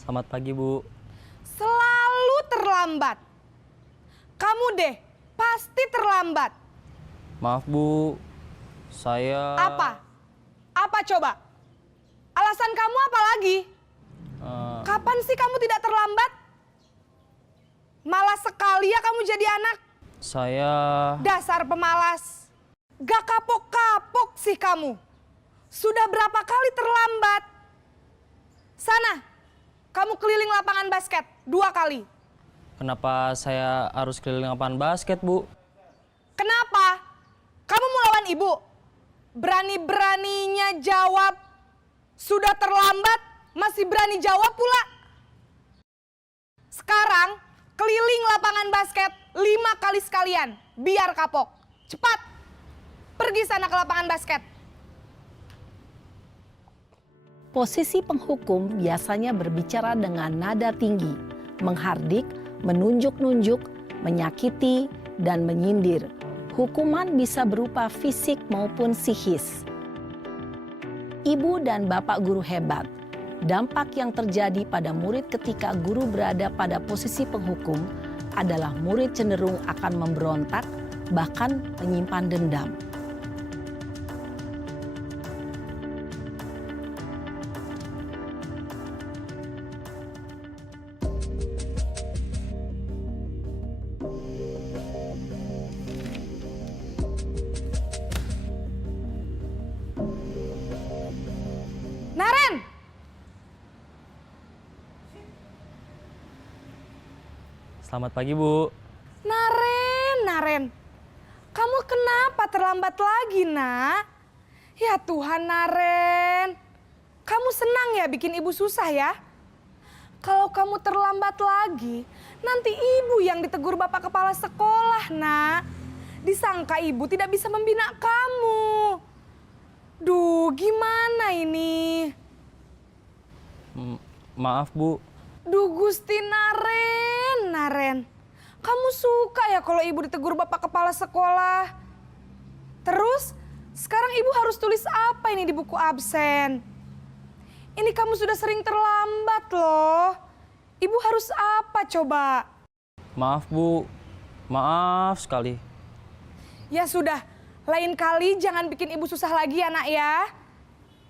Selamat pagi, Bu. Selalu terlambat. Kamu deh, pasti terlambat. Maaf, Bu. Saya... Apa? Apa coba? Alasan kamu apa lagi? Kapan sih kamu tidak terlambat? Malas sekali ya kamu jadi anak. Saya... Dasar pemalas. Gak kapok-kapok sih kamu. Sudah berapa kali terlambat? Sana, kamu keliling lapangan basket 2 kali. Kenapa saya harus keliling lapangan basket, Bu? Kenapa? Kamu mau lawan ibu? Berani-beraninya jawab. Sudah terlambat, masih berani jawab pula. Sekarang, keliling lapangan basket 5 kali sekalian. Biar kapok. Cepat, pergi sana ke lapangan basket. Posisi penghukum biasanya berbicara dengan nada tinggi, menghardik, menunjuk-nunjuk, menyakiti, dan menyindir. Hukuman bisa berupa fisik maupun psikis. Ibu dan bapak guru hebat. Dampak yang terjadi pada murid ketika guru berada pada posisi penghukum adalah murid cenderung akan memberontak, bahkan menyimpan dendam. Naren! Selamat pagi, Bu. Naren. Kamu kenapa terlambat lagi, Nak? Ya Tuhan, Naren. Kamu senang ya bikin ibu susah ya? Kalau kamu terlambat lagi, nanti ibu yang ditegur bapak kepala sekolah, Nak. Disangka ibu tidak bisa membina kamu. Duh, gimana ini? Maaf, Bu. Duh, Gusti Naren. Kamu suka ya kalau ibu ditegur bapak kepala sekolah? Terus, sekarang ibu harus tulis apa ini di buku absen? Ini kamu sudah sering terlambat loh. Ibu harus apa coba? Maaf, Bu. Maaf sekali. Ya sudah, lain kali jangan bikin ibu susah lagi ya, Nak ya.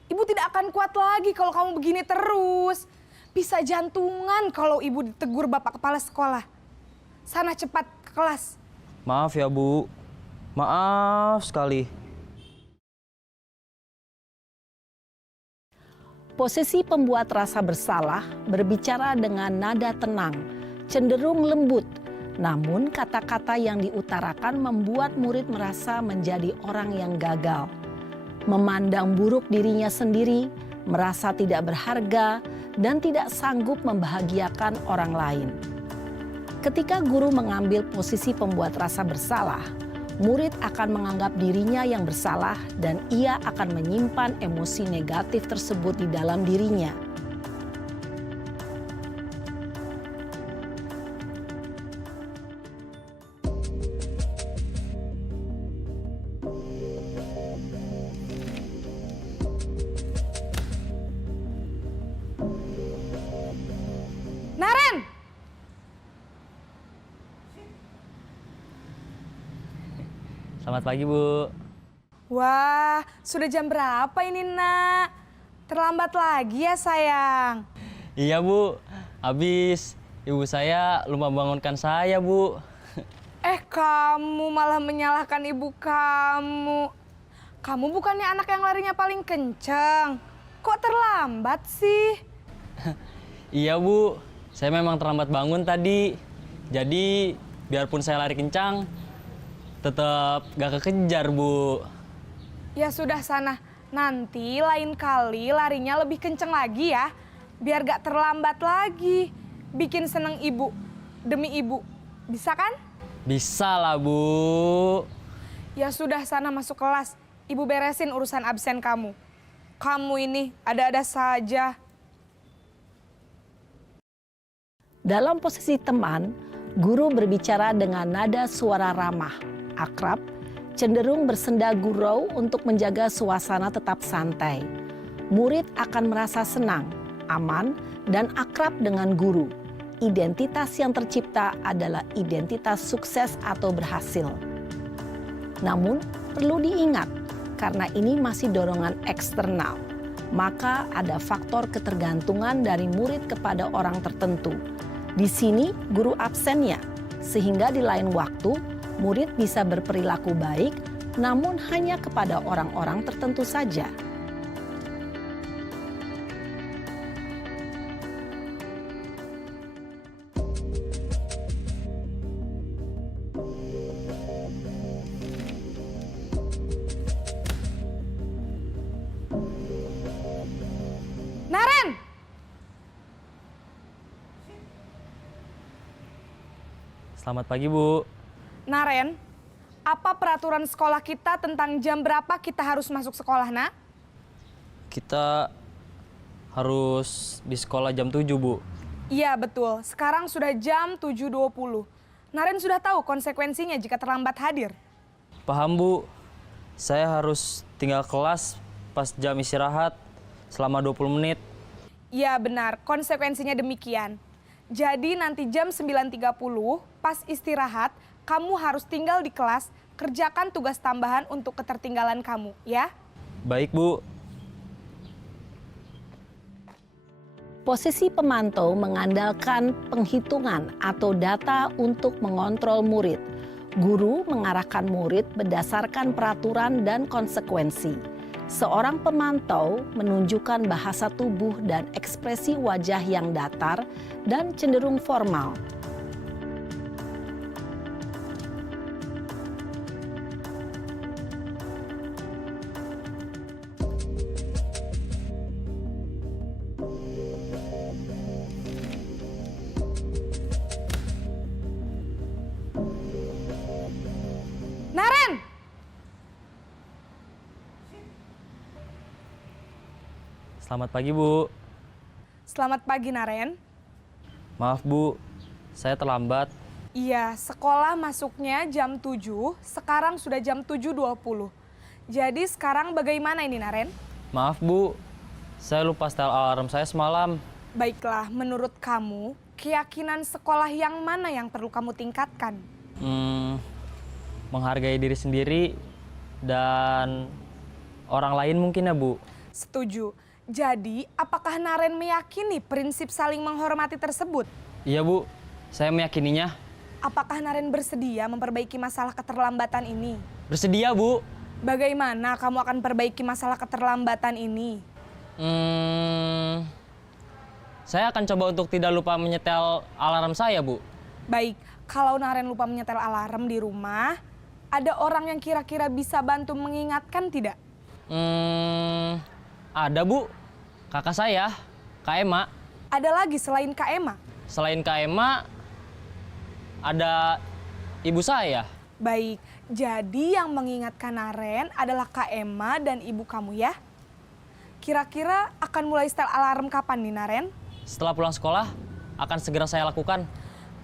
Ibu tidak akan kuat lagi kalau kamu begini terus. Bisa jantungan kalau ibu ditegur bapak kepala sekolah. Sana cepat ke kelas. Maaf ya, Bu. Maaf sekali. Posisi pembuat rasa bersalah berbicara dengan nada tenang, cenderung lembut. Namun kata-kata yang diutarakan membuat murid merasa menjadi orang yang gagal. Memandang buruk dirinya sendiri, merasa tidak berharga, dan tidak sanggup membahagiakan orang lain. Ketika guru mengambil posisi pembuat rasa bersalah, murid akan menganggap dirinya yang bersalah dan ia akan menyimpan emosi negatif tersebut di dalam dirinya. Naren! Selamat pagi, Bu. Wah, sudah jam berapa ini, Nak? Terlambat lagi ya, sayang. Iya, Bu. Habis ibu saya lupa bangunkan saya, Bu. Kamu malah menyalahkan ibu kamu. Kamu bukannya anak yang larinya paling kenceng. Kok terlambat sih? Iya, Bu. Saya memang terlambat bangun tadi. Jadi, biarpun saya lari kencang, tetap gak kekejar, Bu. Ya sudah sana, nanti lain kali larinya lebih kenceng lagi ya. Biar gak terlambat lagi. Bikin seneng ibu, demi ibu. Bisa kan? Bisa lah, Bu. Ya sudah sana masuk kelas. Ibu beresin urusan absen kamu. Kamu ini ada-ada saja. Dalam posisi teman, guru berbicara dengan nada suara ramah, akrab, cenderung bersenda gurau untuk menjaga suasana tetap santai. Murid akan merasa senang aman dan akrab dengan guru. Identitas yang tercipta adalah identitas sukses atau berhasil. Namun, perlu diingat, karena ini masih dorongan eksternal, maka ada faktor ketergantungan dari murid kepada orang tertentu. Di sini, guru absennya, sehingga di lain waktu, murid bisa berperilaku baik, namun hanya kepada orang-orang tertentu saja. Naren! Selamat pagi, Bu. Naren, apa peraturan sekolah kita tentang jam berapa kita harus masuk sekolah, nak? Kita harus di sekolah jam 7, Bu. Iya, betul. Sekarang sudah jam 7.20. Naren sudah tahu konsekuensinya jika terlambat hadir. Paham, Bu. Saya harus tinggal kelas pas jam istirahat selama 20 menit. Iya, benar. Konsekuensinya demikian. Jadi nanti jam 9.30 pas istirahat, kamu harus tinggal di kelas, kerjakan tugas tambahan untuk ketertinggalan kamu, ya? Baik, Bu. Posisi pemantau mengandalkan penghitungan atau data untuk mengontrol murid. Guru mengarahkan murid berdasarkan peraturan dan konsekuensi. Seorang pemantau menunjukkan bahasa tubuh dan ekspresi wajah yang datar dan cenderung formal. Naren! Selamat pagi, Bu. Selamat pagi, Naren. Maaf, Bu. Saya terlambat. Iya, sekolah masuknya jam 7, sekarang sudah jam 7.20. Jadi sekarang bagaimana ini, Naren? Maaf, Bu. Saya lupa setel alarm saya semalam. Baiklah, menurut kamu, keyakinan sekolah yang mana yang perlu kamu tingkatkan? Menghargai diri sendiri dan orang lain mungkin ya, Bu. Setuju. Jadi, apakah Naren meyakini prinsip saling menghormati tersebut? Iya, Bu. Saya meyakininya. Apakah Naren bersedia memperbaiki masalah keterlambatan ini? Bersedia, Bu. Bagaimana kamu akan perbaiki masalah keterlambatan ini? Saya akan coba untuk tidak lupa menyetel alarm saya, Bu. Baik, kalau Naren lupa menyetel alarm di rumah, ada orang yang kira-kira bisa bantu mengingatkan tidak? Ada, Bu. Kakak saya, Kak Ema. Ada lagi selain Kak Ema? Selain Kak Ema, ada ibu saya. Baik, jadi yang mengingatkan Naren adalah Kak Ema dan ibu kamu ya? Kira-kira akan mulai setel alarm kapan nih, Naren? Setelah pulang sekolah, akan segera saya lakukan.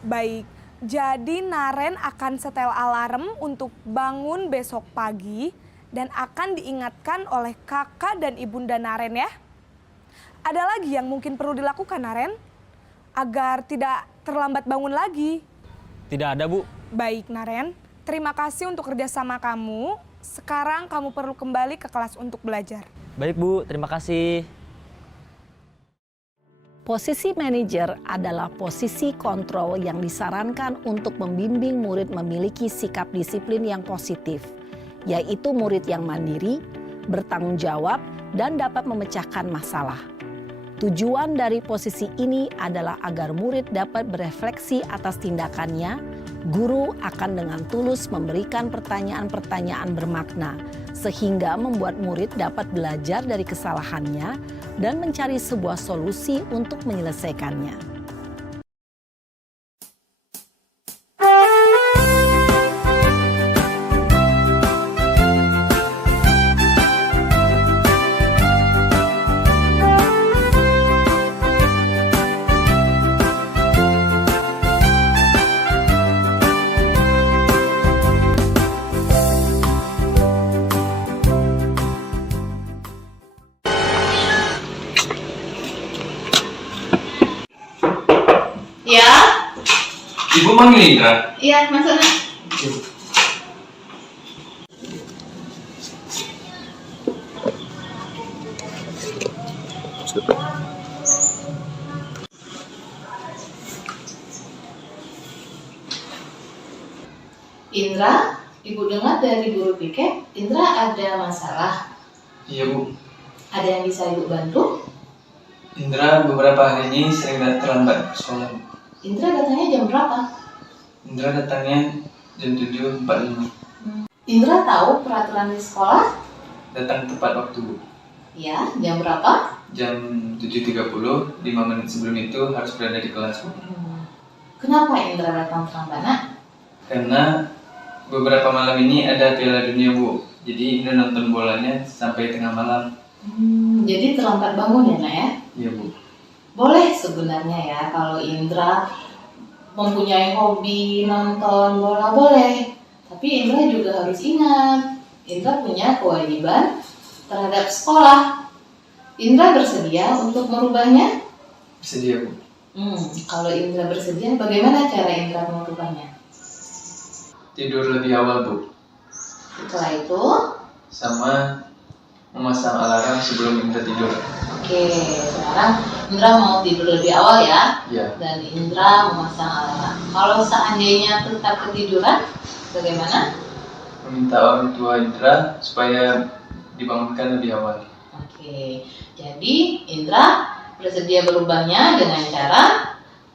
Baik, jadi Naren akan setel alarm untuk bangun besok pagi dan akan diingatkan oleh kakak dan ibunda Naren ya. Ada lagi yang mungkin perlu dilakukan, Naren? Agar tidak terlambat bangun lagi. Tidak ada, Bu. Baik, Naren. Terima kasih untuk kerjasama kamu. Sekarang kamu perlu kembali ke kelas untuk belajar. Baik, Bu. Terima kasih. Posisi manajer adalah posisi kontrol yang disarankan untuk membimbing murid memiliki sikap disiplin yang positif, yaitu murid yang mandiri, bertanggung jawab, dan dapat memecahkan masalah. Tujuan dari posisi ini adalah agar murid dapat berefleksi atas tindakannya. Guru akan dengan tulus memberikan pertanyaan-pertanyaan bermakna, sehingga membuat murid dapat belajar dari kesalahannya dan mencari sebuah solusi untuk menyelesaikannya. panggil Indra. Iya, masuk nak. Indra, Ibu dengar dari guru piket, Indra ada masalah. Iya Bu, Ada yang bisa Ibu bantu? Indra beberapa hari ini sering terlambat ke sekolah. Bu. Indra datangnya jam berapa? Indra datangnya jam 7.45. Indra tahu peraturan di sekolah? Datang tepat waktu Bu. Ya, jam berapa? Jam 7.30, 5 menit sebelum itu harus berada di kelas Bu. Kenapa Indra datang terlambat nak? Karena beberapa malam ini ada Piala Dunia Bu. Jadi Indra nonton bolanya sampai tengah malam. Jadi terlambat bangun ya nak ya? Iya Bu. Boleh sebenarnya ya kalau Indra mempunyai hobi nonton bola boleh. Tapi Indra juga harus ingat, Indra punya kewajiban terhadap sekolah. Indra bersedia untuk merubahnya? Bersedia Bu. Kalau Indra bersedia, bagaimana cara Indra merubahnya? Tidur lebih awal Bu. Setelah itu, Sama memasang alarm sebelum Indra tidur. oke, sekarang Indra mau tidur lebih awal ya. Iya. Dan Indra memasang alarm. Kalau seandainya tetap ketiduran, bagaimana? Meminta orang tua Indra supaya dibangunkan lebih awal. Oke, jadi Indra bersedia berubahnya dengan cara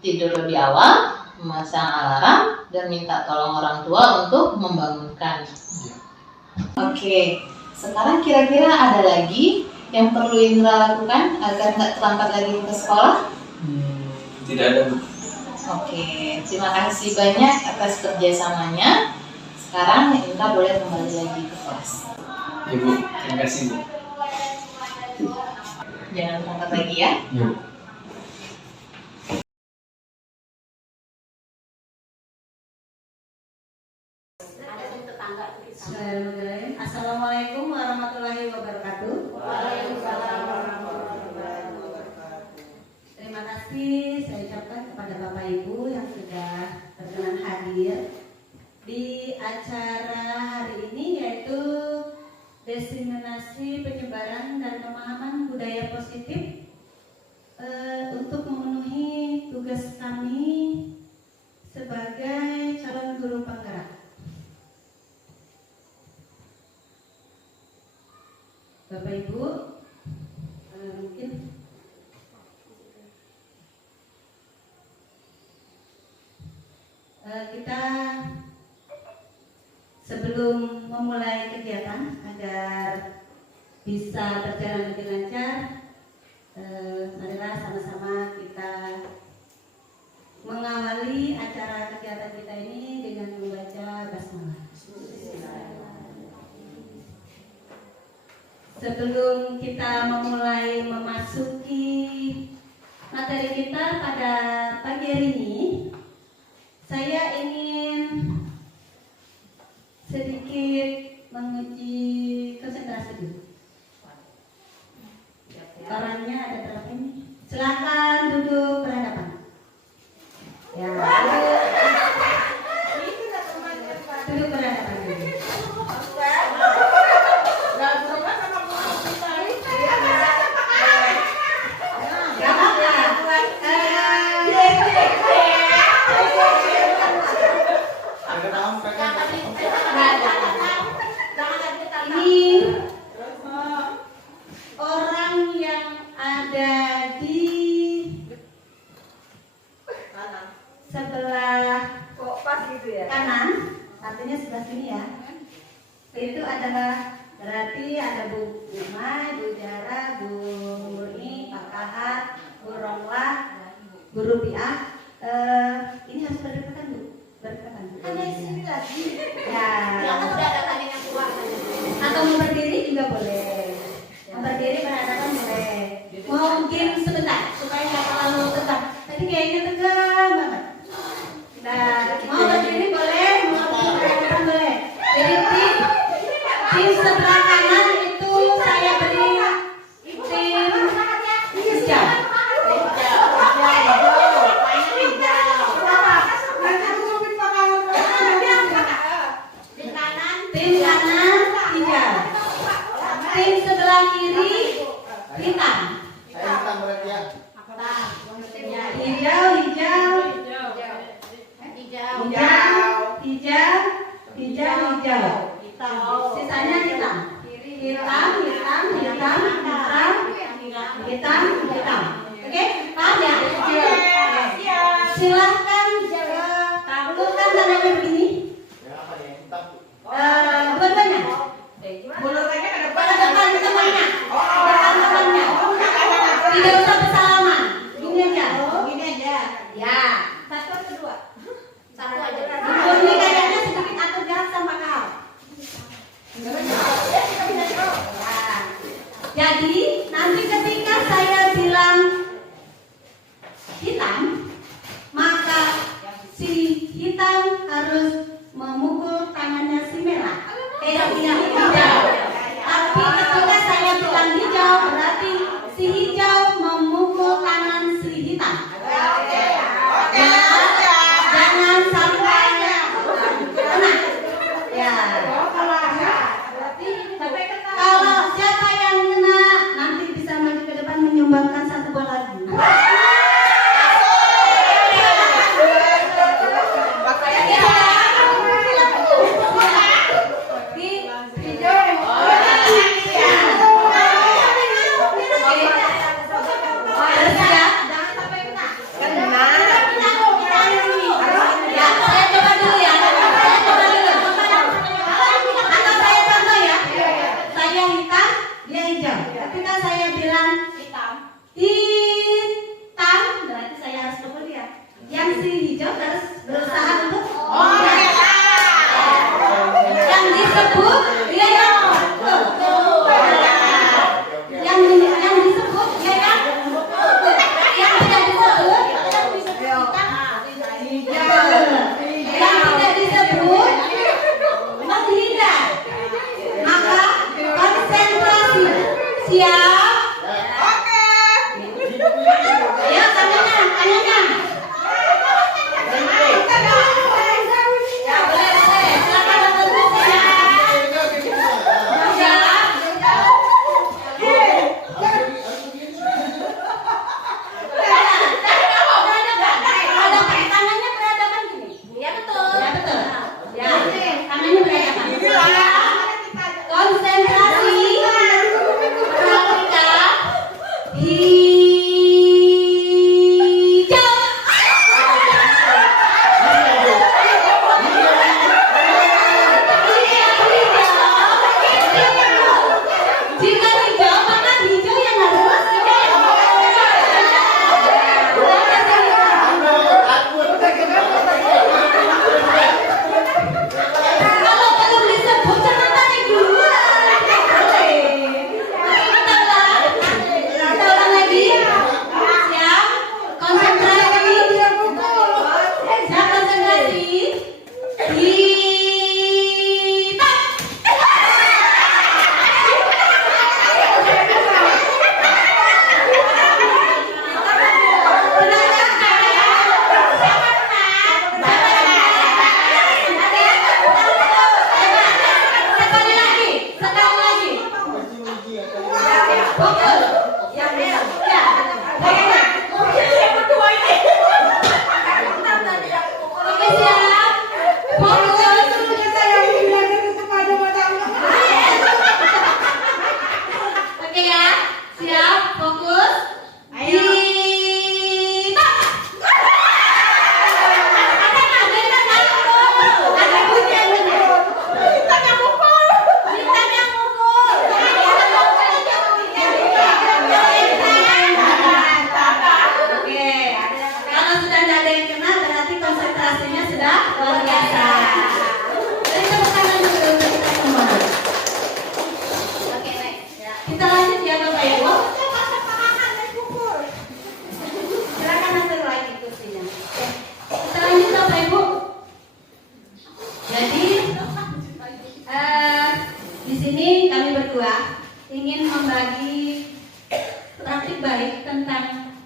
tidur lebih awal, memasang alarm, dan minta tolong orang tua untuk membangunkan. Iya. Oke, sekarang kira-kira ada lagi yang perlu Indra lakukan agar nggak terlambat lagi ke sekolah? Tidak ada Bu. Oke, terima kasih banyak atas kerjasamanya. Sekarang Indra boleh kembali lagi ke kelas. Ya Bu, terima kasih Bu. Jangan terlambat lagi ya. Ya Bu. Assalamualaikum warahmatullahi wabarakatuh. Waalaikumsalam warahmatullahi wabarakatuh. Terima kasih saya ucapkan kepada Bapak Ibu yang sudah berkenan hadir di acara hari ini, yaitu diseminasi penyebaran dan pemahaman budaya positif untuk memenuhi tugas kami sebagai calon guru penggerak. Bapak Ibu, mungkin kita sebelum memulai kegiatan agar bisa berjalan lebih lancar, marilah sama-sama kita mengawali acara kegiatan kita ini dengan membaca basmalah. Sebelum kita memulai memasuki materi kita pada pagi hari ini, saya ingin sedikit menguji konsentrasi dulu. Orangnya ada berapa ini? Silakan duduk berhadapan. Ya, duduk berhadapan dulu. Ini orang yang ada di sebelah kanan, artinya sebelah sini ya. Itu adalah berarti ada Bu Umay, Bu Jara, Bu Murni, Pak Kahar, Bu Romlah, Bu Rupiah. Ini harus berdekatan Bu. Berdekatan. Ada sini lagi. Ya. Atau mau berdiri juga boleh. Mau berdiri berhadapan boleh. Mau mungkin sebentar supaya nggak terlalu tegang. Tadi kayaknya tegang banget. Nah, mau berdiri boleh, mau berhadapan boleh. Jadi di sebelah kanan itu saya beri tim hijau. tim sebelah kiri hitam. Hitam berarti ya. Ya, hijau, hijau, hijau. Sisanya hitam. Hitam. Oke, paham ya? Silahkan taklukkan tangannya begini. Dua-duanya. Pada depan temannya. Tidak usah bersalaman. Gini aja. Ya. Satu atau dua? Satu aja. Ini kayaknya sedikit atur jarak sama kau. Jadi nanti ketika saya bilang hitam, maka si hitam harus memukul tangannya si merah. Hijau. Tapi ketika saya bilang hijau, berarti si hijau memukul tangan si hitam. Jangan sampai kena. Ya. Kalau siapa yang kena nanti bisa maju ke depan menyumbangkan satu bola lagi. Ketika saya bilang hitam, berarti saya harus pukul dia. Yang si hijau harus berusaha untuk yang disebut dia yang disebut dia yang tidak disebut menghindar. Maka konsentrasi. Siap? Oke. Ayo tangannya. Ya boleh. Silakan nonton ya. Tangannya berhadapan gini. Ya betul. Ya, tangannya berhadapan. Konsentrasi.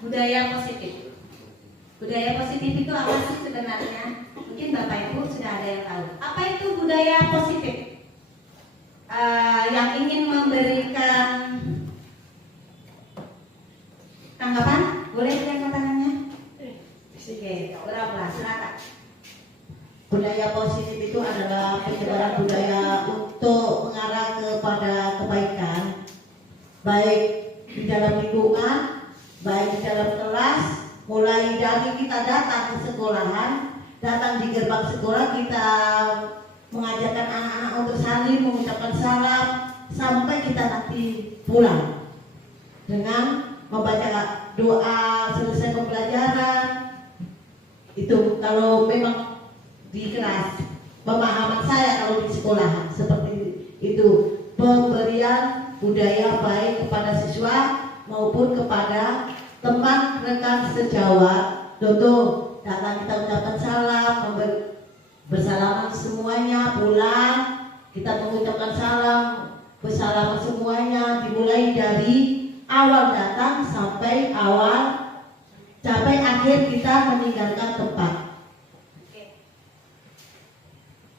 budaya positif. Budaya positif itu apa sih sebenarnya? Mungkin Bapak Ibu sudah ada yang tahu. Apa itu budaya positif? Yang ingin memberikan baik di dalam lingkungan, baik di dalam kelas, mulai dari kita datang ke sekolahan, datang di gerbang sekolah kita mengajarkan anak-anak untuk saling mengucapkan salam sampai kita nanti pulang dengan membaca doa selesai pembelajaran. Itu kalau memang di kelas, pemahaman saya kalau di sekolah seperti itu, pemberian budaya baik kepada siswa maupun kepada teman rekan sejawat. Contoh, datang kita ucapkan salam, bersalaman semuanya, pulang kita mengucapkan salam, bersalaman semuanya, dimulai dari awal datang sampai akhir kita meninggalkan tempat.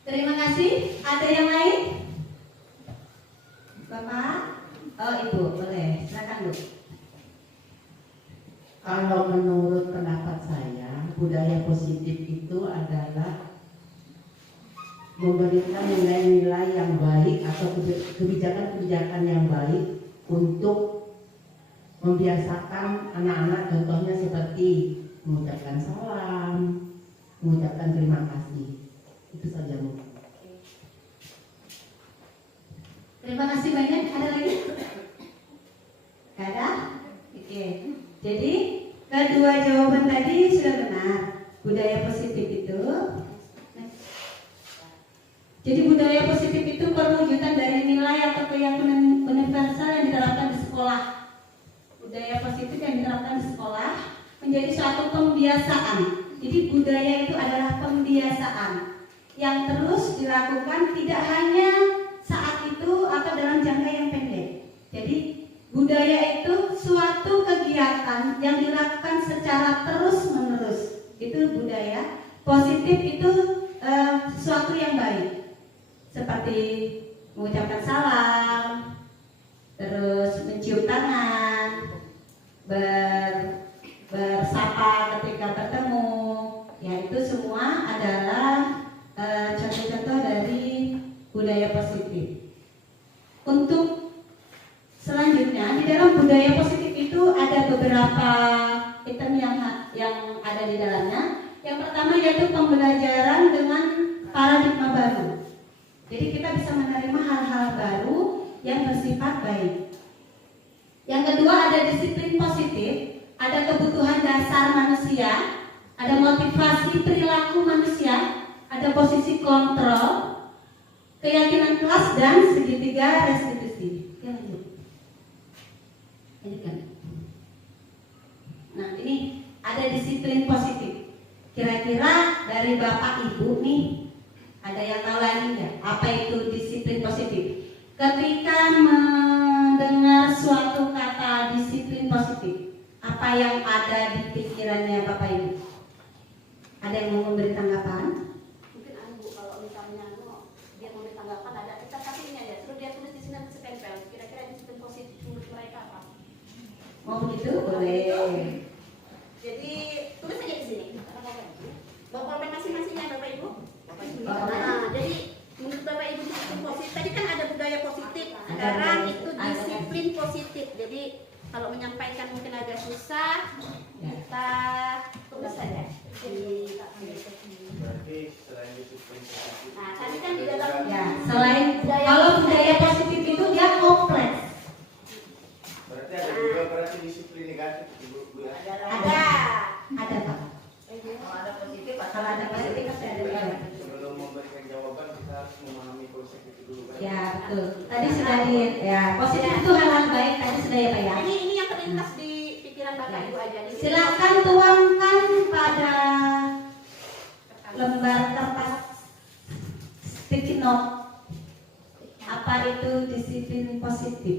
Terima kasih. Ada yang lain? Bapak? Oh, Ibu, boleh. Silakan, Bu. Kalau menurut pendapat saya, budaya positif itu adalah memberikan nilai-nilai yang baik atau kebijakan-kebijakan yang baik untuk membiasakan anak-anak, contohnya seperti mengucapkan salam, mengucapkan terima kasih. Itu saja, Bu. Terima kasih banyak. Ada lagi? Gak ada? Oke. Jadi kedua jawaban tadi sudah benar. Budaya positif itu. Jadi budaya positif itu perwujudan dari nilai atau keyakinan universal yang diterapkan di sekolah. Budaya positif yang diterapkan di sekolah menjadi suatu pembiasaan. Jadi budaya itu adalah pembiasaan yang terus dilakukan tidak hanya saat itu atau dalam jangka yang pendek. Jadi budaya itu suatu kegiatan yang dilakukan secara terus-menerus. Itu budaya. Positif itu sesuatu yang baik. Seperti mengucapkan salam, terus mencium tangan, bersapa ketika bertemu. Ya, itu semua adalah contoh-contoh dari budaya positif. Untuk selanjutnya, di dalam budaya positif itu ada beberapa item yang ada di dalamnya. Yang pertama yaitu pembelajaran dengan paradigma baru. Jadi kita bisa menerima hal-hal baru yang bersifat baik. Yang kedua ada disiplin positif, ada kebutuhan dasar manusia, ada motivasi perilaku manusia, ada posisi kontrol, keyakinan kelas dan segitiga restitusi. Ini kan. Nah, ini ada disiplin positif. Kira-kira dari Bapak Ibu nih, ada yang tahu lagi nggak apa itu disiplin positif? Ketika mendengar suatu kata disiplin positif, apa yang ada di pikirannya Bapak Ibu? Ada yang mau memberi tanggapan? Mungkin Bu, kalau misalnya dia mau tanggapan ada kita kasihnya ya, terus dia tulis di sini nanti tempel. Kira-kira disiplin positif menurut mereka apa? Mau begitu? Boleh. Jadi tulis aja di sini. Bapak masing-masingnya Bapak Ibu. Nah, jadi menurut Bapak Ibu disiplin positif tadi kan ada budaya positif. Sekarang itu disiplin positif. Jadi kalau menyampaikan mungkin agak susah, kita tulis saja. Berarti selain disiplin positif. Nah, tadi kan di dalam Ya, selain kalau budaya positif itu dia kompleks. Berarti ada juga berarti disiplin negatif, Ibu. Ada Pak. kalau ada positif, Kalau ada positif pasti ada negatif. Sebelum memberikan jawaban kita harus memahami konsep itu dulu kan. Ya betul. Tadi sudah ya positif itu hal-hal baik tadi sudah ya Pak ya. ini yang terlintas di pikiran Bapak Ibu aja. Silakan tuangkan pada lembar kertas sticky note apa itu disiplin positif.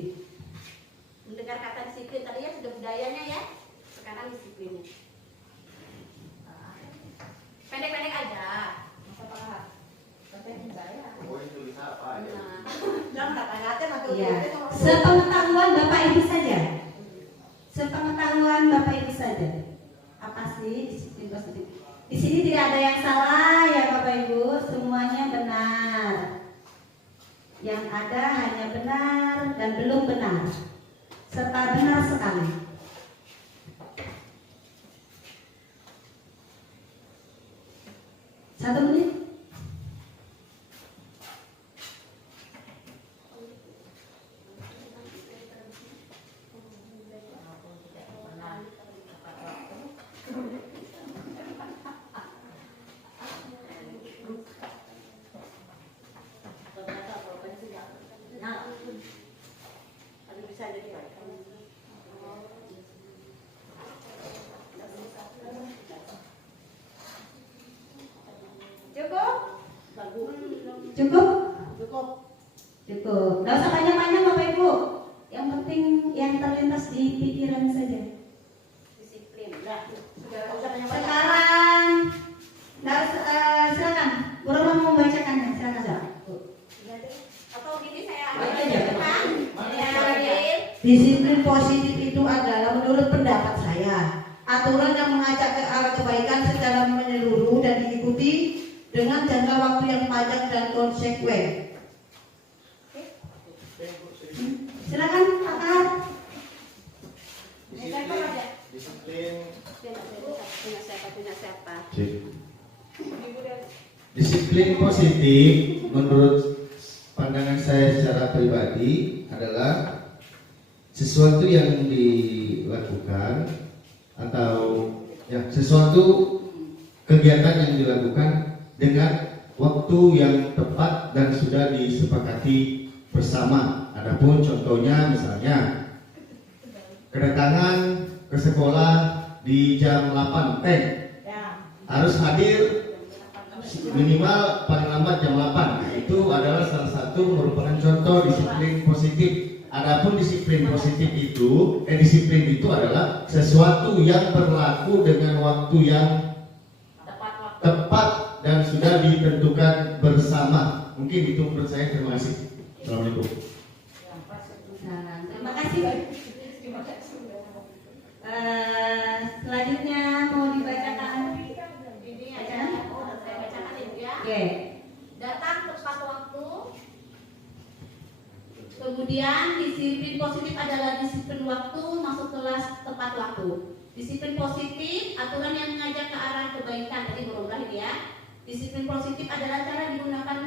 Mendengar kata disiplin tadi ya sudah budayanya ya. Sekarang disiplinnya. Pendek-pendek aja. Masa paham? Pendek saya. Oh, itu tulis apa ya? Jangan kata-kata Ya. Sepengetahuan Bapak Ibu saja. Sepengetahuan Bapak Ibu saja. Apa sih disiplin positif? Di sini tidak ada yang salah ya Bapak Ibu, semuanya benar. Yang ada hanya benar dan belum benar. serta benar sekali. Satu menit. Cukup? Cukup. Nggak usah panjang-panjang Bapak Ibu. Yang penting yang terlintas di pikiran saja. Disiplin. Sekarang, silakan. Bu Roma mau membacakannya. Silakan. Atau gini saya Baca aja. Disiplin positif itu adalah menurut pendapat saya aturan yang mengajak ke arah kebaikan secara menyeluruh dan diikuti dengan jangka waktu yang panjang dan konsekuen. Silakan Pak Kahar. Disiplin. punya siapa? Disiplin positif menurut pandangan saya secara pribadi adalah sesuatu yang dilakukan atau ya sesuatu kegiatan yang dilakukan dengan waktu yang tepat dan sudah disepakati bersama. Adapun contohnya misalnya kedatangan ke sekolah di jam 8 harus hadir minimal paling lambat jam 8. Itu adalah salah satu merupakan contoh disiplin positif. Adapun disiplin positif itu, disiplin itu adalah sesuatu yang berlaku dengan waktu yang tepat dan sudah ditentukan bersama. Mungkin itu menurut saya. Terima kasih. Assalamualaikum. Terima kasih. Selanjutnya mau dibacakan. Bacaan? Saya bacakan ya. Oke. Datang tepat waktu. Kemudian disiplin positif adalah disiplin waktu, masuk kelas tepat waktu. Disiplin positif aturan yang mengajak ke arah kebaikan. Tadi berubah ya. Disiplin positif adalah cara digunakan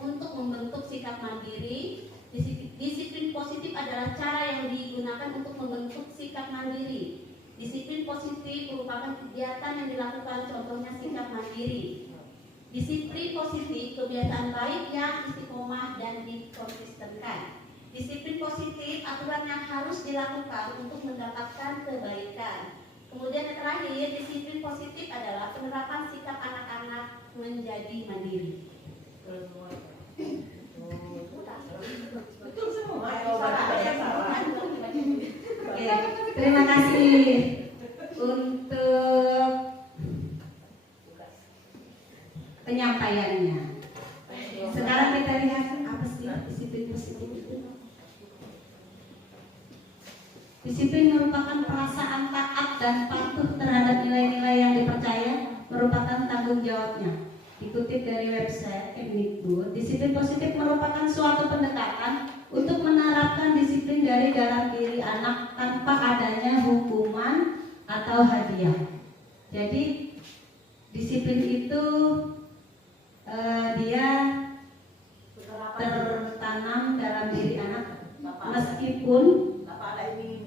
untuk membentuk sikap mandiri. Disiplin positif adalah cara yang digunakan untuk membentuk sikap mandiri. Disiplin positif merupakan kegiatan yang dilakukan, contohnya sikap mandiri. Disiplin positif kebiasaan baik yang istiqomah dan dikonsistenkan. Disiplin positif aturan yang harus dilakukan untuk mendapatkan kebaikan. Kemudian yang terakhir, disiplin positif adalah penerapan sikap anak-anak menjadi mandiri. Betul semua. Oke, terima kasih untuk penyampaiannya. Sekarang kita lihat apa sih disiplin positif itu. Disiplin merupakan perasaan taat dan patuh terhadap nilai-nilai yang dipercaya, merupakan tanggung jawabnya. Dikutip dari website Kemdikbud, disiplin positif merupakan suatu pendekatan untuk menerapkan disiplin dari dalam diri anak tanpa adanya hukuman atau hadiah. Jadi disiplin itu dia tertanam dalam diri anak meskipun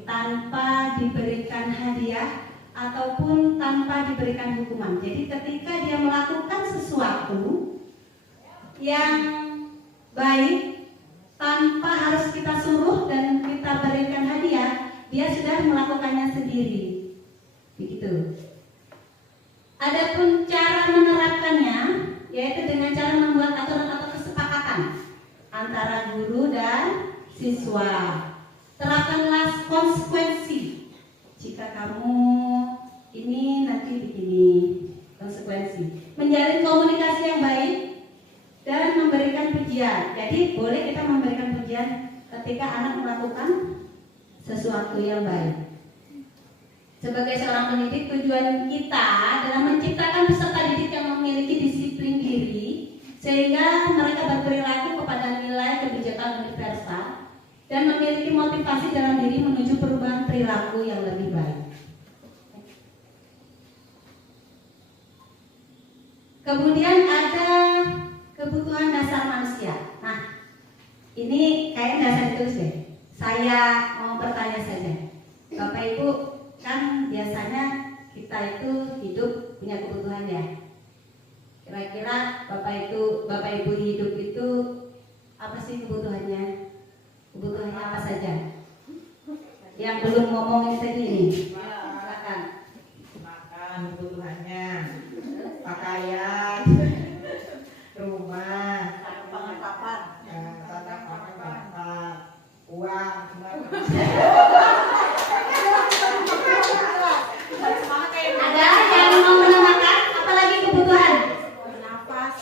tanpa diberikan hadiah ataupun tanpa diberikan hukuman. Jadi ketika dia melakukan sesuatu yang baik tanpa harus kita suruh dan kita berikan hadiah, dia sudah melakukannya sendiri. Begitu. Adapun cara menerapkannya yaitu dengan cara membuat aturan atau kesepakatan antara guru dan siswa. Terapkanlah konsekuensi. Jika kamu ini nanti begini, konsekuensi. Menjalin komunikasi yang baik dan memberikan pujian. Jadi boleh kita memberikan pujian ketika anak melakukan sesuatu yang baik. Sebagai seorang pendidik, tujuan kita adalah menciptakan peserta didik yang memiliki disiplin diri sehingga mereka berperilaku kepada nilai kebijakan universal dan memiliki motivasi dalam diri menuju perubahan perilaku yang lebih baik. Kemudian ada kebutuhan dasar manusia. Nah, ini kayaknya dasar ditulis deh. Saya mau bertanya saja. Bapak Ibu, kan biasanya kita itu hidup punya kebutuhan ya. Kira-kira Bapak Ibu hidup itu apa sih kebutuhannya? Kebutuhannya apa saja? Yang belum ngomongin tadi nih. Silakan. Makan kebutuhannya, pakaian, rumah, Pengen-pengen. uang, Ada yang mau menambahkan? Apalagi kebutuhan? nafas.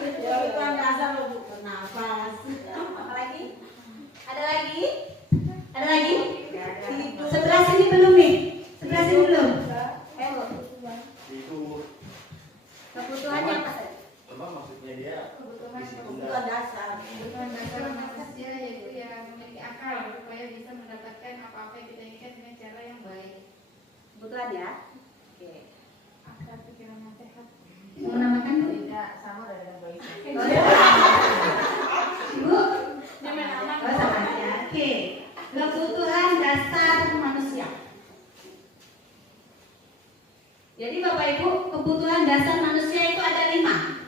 Kebutuhan dasar loh Bu, nafas. Apalagi? Ada lagi? Ada lagi? Sebelah sini belum nih? Sebelah sini belum? Ayo Bu. Kebutuhannya apa? Maksudnya dia Kebutuhan dasar. Kebutuhan dasar manusia yaitu ya memiliki akal supaya bisa mendapatkan apa-apa yang kita inginkan dengan cara yang baik. Kebutuhan ya? Oke. Akal pikiran yang sehat. Mau menambahkan Bu? Tidak sama dengan baik. Oh, ya. Ibu? Oh, sama aja. Oke. Kebutuhan dasar manusia. Jadi Bapak Ibu, kebutuhan dasar manusia itu ada 5.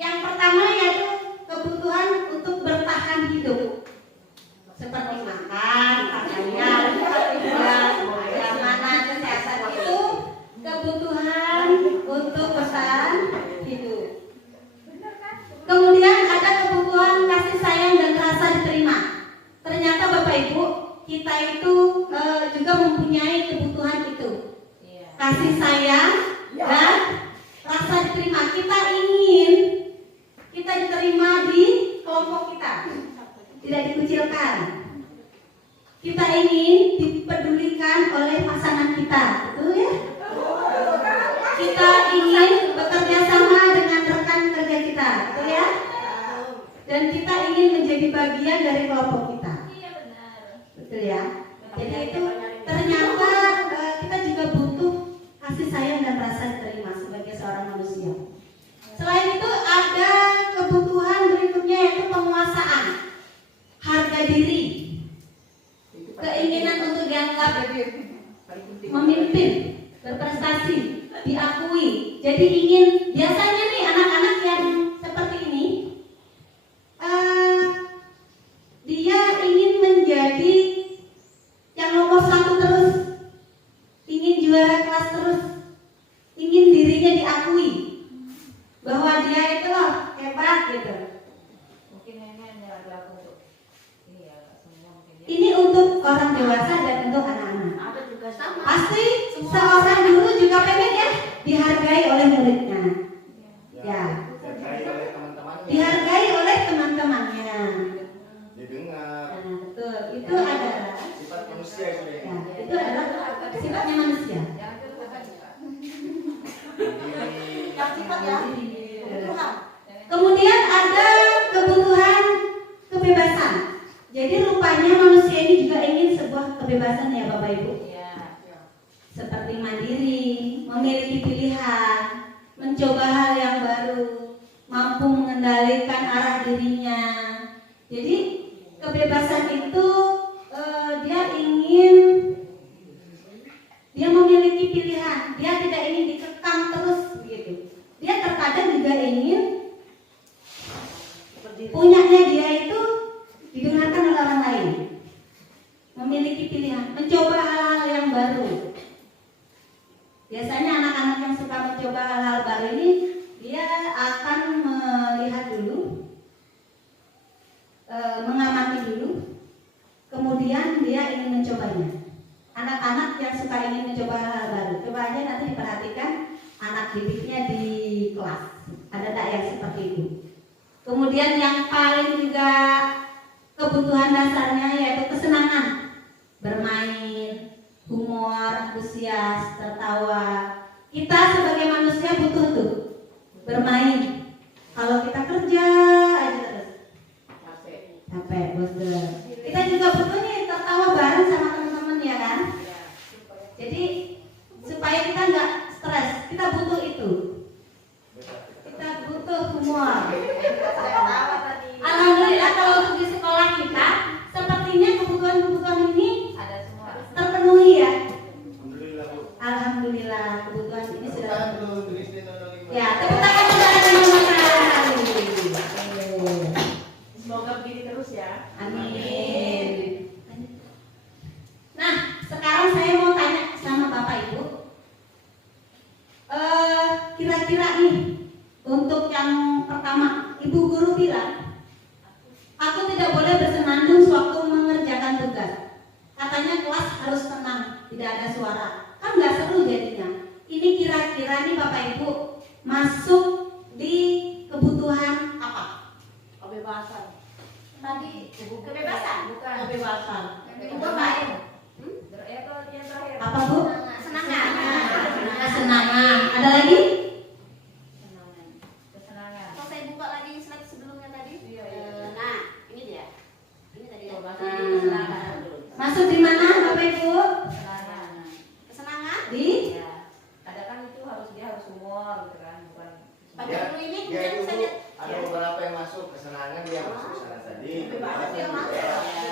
Yang pertama yaitu kebutuhan untuk bertahan hidup, seperti makan, pakaian, keamanan, kesehatan itu kebutuhan untuk bertahan hidup. Kemudian ada kebutuhan kasih sayang dan rasa diterima. Ternyata Bapak Ibu, kita itu juga mempunyai kebutuhan itu, kasih sayang dan rasa diterima. Kita ingin kita diterima di kelompok kita, tidak dikucilkan. Kita ingin dipedulikan oleh pasangan kita, betul ya? Kita ingin bekerja sama dengan rekan kerja kita, betul ya? Dan kita ingin menjadi bagian dari kelompok kita. Betul ya? Jadi itu ternyata kita juga butuh kasih sayang dan rasa diterima sebagai seorang manusia. Selain itu ada kebutuhan berikutnya yaitu penguasaan, harga diri, keinginan untuk dianggap memimpin, berprestasi, diakui. Jadi ingin, biasanya nih anak-anak yang seperti ini, dia ingin menjadi yang nomor 1 terus, ingin juara kelas terus, ingin dirinya diakui bahwa dia itu loh hebat gitu. Mungkin ini hanya adalah untuk ini ya, semua mungkin ya. Ini untuk orang dewasa dan untuk anak-anak. Ada juga sama. Pasti seorang guru juga pengen ya dihargai oleh muridnya. Ya. dihargai oleh teman-temannya, Dihargai oleh teman-temannya. didengar. Nah, betul. Itu adalah Sifat manusia itu ya. ya, itu adalah sifatnya manusia. Yang sifat ya. Kemudian ada kebutuhan kebebasan. Jadi rupanya manusia ini juga ingin sebuah kebebasan ya Bapak Ibu. Seperti mandiri, memiliki pilihan, mencoba hal yang baru, mampu mengendalikan arah dirinya. Jadi kebebasan itu dia memiliki pilihan, dia tidak ingin dikekang terus begitu. Dia terkadang juga ingin punyanya dia itu didengarkan oleh orang lain, memiliki pilihan, mencoba hal-hal yang baru. Biasanya anak-anak yang suka mencoba hal-hal baru ini, dia akan melihat dulu, mengamati dulu, kemudian dia ingin mencobanya. Anak-anak yang suka ingin mencoba hal-hal baru, coba aja nanti diperhatikan anak didiknya di kelas, ada tak yang seperti itu. Kemudian yang paling juga kebutuhan dasarnya yaitu kesenangan, bermain, humor, antusias, tertawa. Kita sebagai manusia butuh tuh bermain. Kalau kita kerja aja terus capek, bosan. Kita juga butuh nih tertawa bareng sama teman-teman ya kan. Jadi supaya kita nggak stres, kita butuh itu. Kita butuh humor. Alhamdulillah kalau untuk di sekolah kita sepertinya kebutuhan-kebutuhan ini terpenuhi ya. Alhamdulillah kebutuhan ini sudah terpenuhi. Ya, tepuk tangan teman-teman. Semoga begini terus ya. Amin. Nah, sekarang saya mau tanya sama Bapak Ibu. Kira-kira nih untuk yang pertama, Ibu guru bilang, aku tidak boleh bersenandung sewaktu mengerjakan tugas. Katanya kelas harus tenang, tidak ada suara. Kan nggak seru jadinya. Ini kira-kira nih Bapak Ibu masuk di kebutuhan apa? Kebebasan. Tadi Kebebasan? Bukan. kebebasan. Kedua main. Apa Bu? Kesenangan. Kesenangan. Ada lagi? Kesenangan. Kalau saya buka lagi slide sebelumnya tadi. Nah, ini dia. Ini tadi ya. Kesenangan. Masuk di mana Bapak Ibu? Kesenangan. Di? Kadang kan itu dia harus humor gitu kan, bukan. Pada dulu ini Ya kemudian itu saya ada beberapa yang masuk kesenangan dia masuk sana tadi. Kebebasan yang masuk.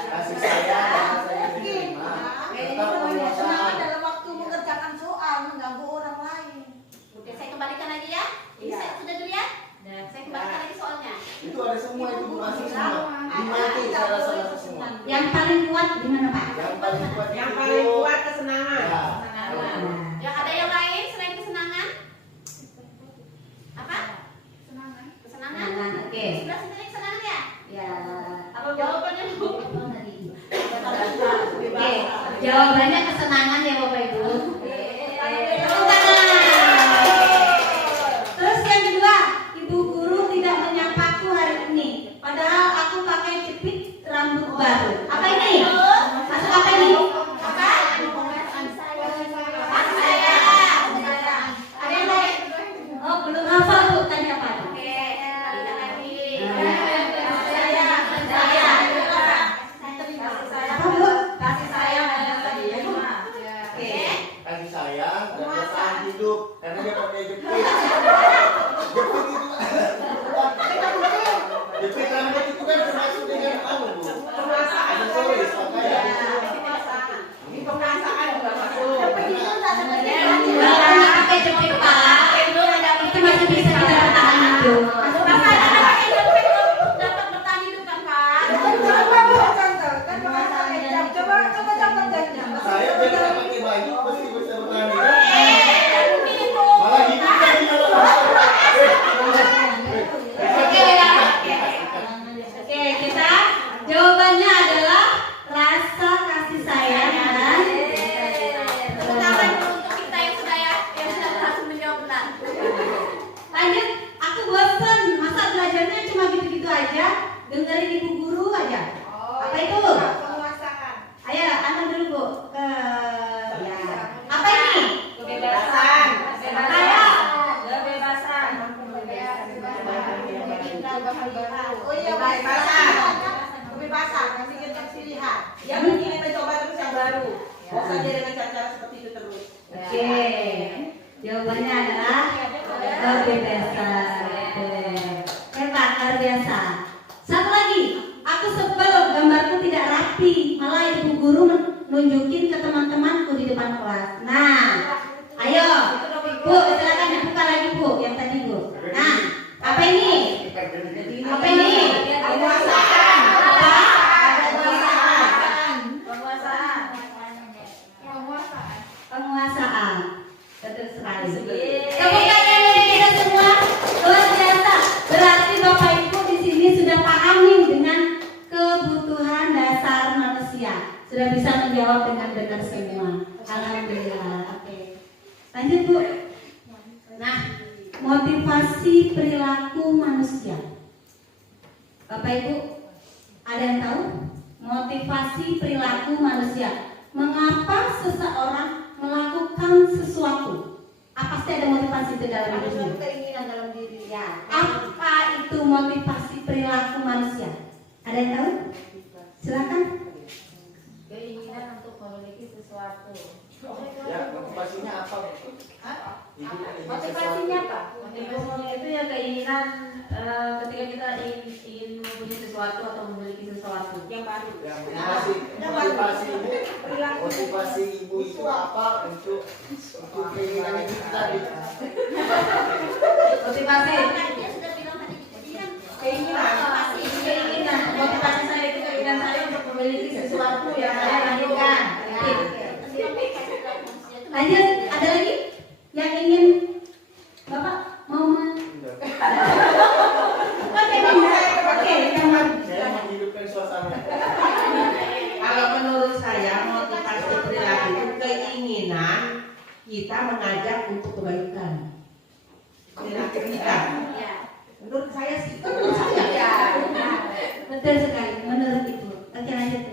Kasih sayang, saya diterima. Tetap penguasaan. dalam waktu mengerjakan soal mengganggu orang lain. Oke, saya kembalikan lagi ya. Ini Iya. saya sudah dilihat. Saya kembalikan lagi soalnya. Itu ada semua itu masuk semua. Lima itu saya rasa masuk semua. Yang paling kuat di mana Pak? Yang paling kuat Yang itu- paling kuat kesenangan. Ya. Yang ada yang lain selain kesenangan? Apa? Kesenangan. Kesenangan. Oke. Sebelah sini kesenangan ya? Ya. Apa jawabannya? Oke. Jawabannya kesenangan ya Bapak Ibu. Tepuk tangan. Terus yang kedua, Ibu guru tidak menyapaku hari ini. Padahal aku pakai jepit rambut baru. Apa ini? Masuk apa ini? Apa? Kasih saya. Ada yang lain? Oh, belum hafal Bu tadi apa? Oke, kembalikan lagi. Apa Bu? Kasih sayang ada tadi ya. Oke. Kasih sayang dan bertahan hidup karena dia pakai jepit. Jepit itu jepit rambut itu kan termasuk dengan Bu. Penguasaan. Aksesoris, makanya. Ini penguasaan juga masuk. Kalau pakai jepit Pak, itu masih bisa kita bertahan hidup. Dapat bertahan hidup kan, Pak? Saya biar pakai baju pasti bisa bertahan hidup. Mungkin itu. Malah hidup tadi Oke, kita jawabannya adalah rasa kasih sayang dan Tepuk tangan untuk kita yang sudah berhasil menjawab benar. lanjut. Aku bosan, masa belajarnya cuma gitu-gitu aja, dengerin ibu guru aja. Apa itu? Penguasaan. Ayo, angkat dulu Bu. Ya. Apa ini? Kebebasan. Ayo. Kebebasan. Oh iya, Kebebasan. Kebebasan. Kasih kita pilihan. Yang mungkin kita coba terus yang baru. Bosan dia dengan cara-cara seperti itu terus. Oke. Jawabannya adalah kebebasan. Hebat, luar biasa. Satu lagi, aku sebel gambarku tidak rapi, malah ibu guru nunjukin ke teman-temanku di depan kelas. Nah, ayo, Bu, silakan dibuka lagi Bu, yang tadi Bu. Nah, apa ini? Apa ini? Penguasaan. Apa? Penguasaan. Penguasaan. Betul sekali. Tepuk tangan dari kita semua. Luar biasa. Berarti Bapak Ibu di sini sudah pahami dengan kebutuhan dasar manusia. Sudah bisa menjawab dengan benar semua. Alhamdulillah. Oke. Lanjut Bu. Nah, motivasi perilaku manusia. Bapak Ibu, ada yang tahu? Motivasi perilaku manusia. Mengapa seseorang melakukan sesuatu? Pasti ada motivasi itu dalam hidupnya. Keinginan dalam diri. Ya. Apa itu motivasi perilaku manusia? Ada yang tahu? Silakan. Ya, motivasinya apa? Motivasinya apa? Motivasinya itu ya keinginan ketika kita ingin mempunyai sesuatu atau memiliki sesuatu yang baru. Ya, motivasi ibu itu apa untuk keinginan itu tadi? Motivasi Dia sudah bilang tadi. keinginan motivasi saya itu keinginan saya untuk memiliki sesuatu yang saya inginkan. Lanjut, ada lagi yang ingin Bapak mau Saya menghidupkan suasana. Kalau menurut saya motivasi perilaku itu keinginan kita mengajak untuk kebaikan. Perilaku kita. Menurut saya sih. Menurut saya. betul sekali menurut Ibu. Oke, lanjut.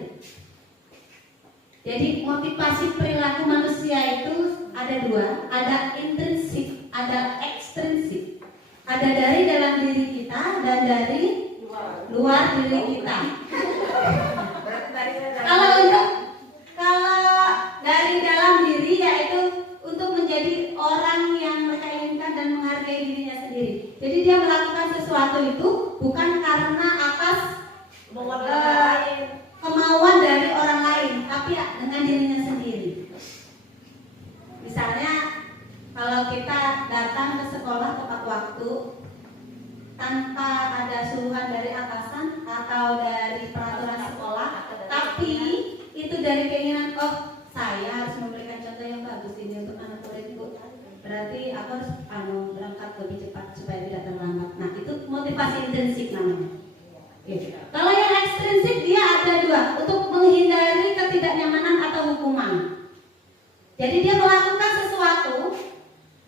Jadi motivasi perilaku manusia itu ada dua, ada intrinsik, ada ekstrinsik. Ada dari dalam diri kita dan dari luar diri kita. Kalau dari dalam diri yaitu untuk menjadi orang yang mereka inginkan dan menghargai dirinya sendiri. Jadi dia melakukan sesuatu itu bukan karena atas kemauan dari orang lain, tapi dengan dirinya sendiri. Misalnya kalau kita datang ke sekolah tepat waktu tanpa ada suruhan dari atasan atau dari peraturan sekolah, tapi itu dari keinginan, oh saya harus memberikan contoh yang bagus ini untuk anak muridku, berarti aku harus berangkat lebih cepat supaya tidak terlambat. Nah, itu motivasi intrinsik namanya. Kalau yang ekstrinsik dia ada dua, untuk menghindari ketidaknyamanan atau hukuman. Jadi dia melakukan sesuatu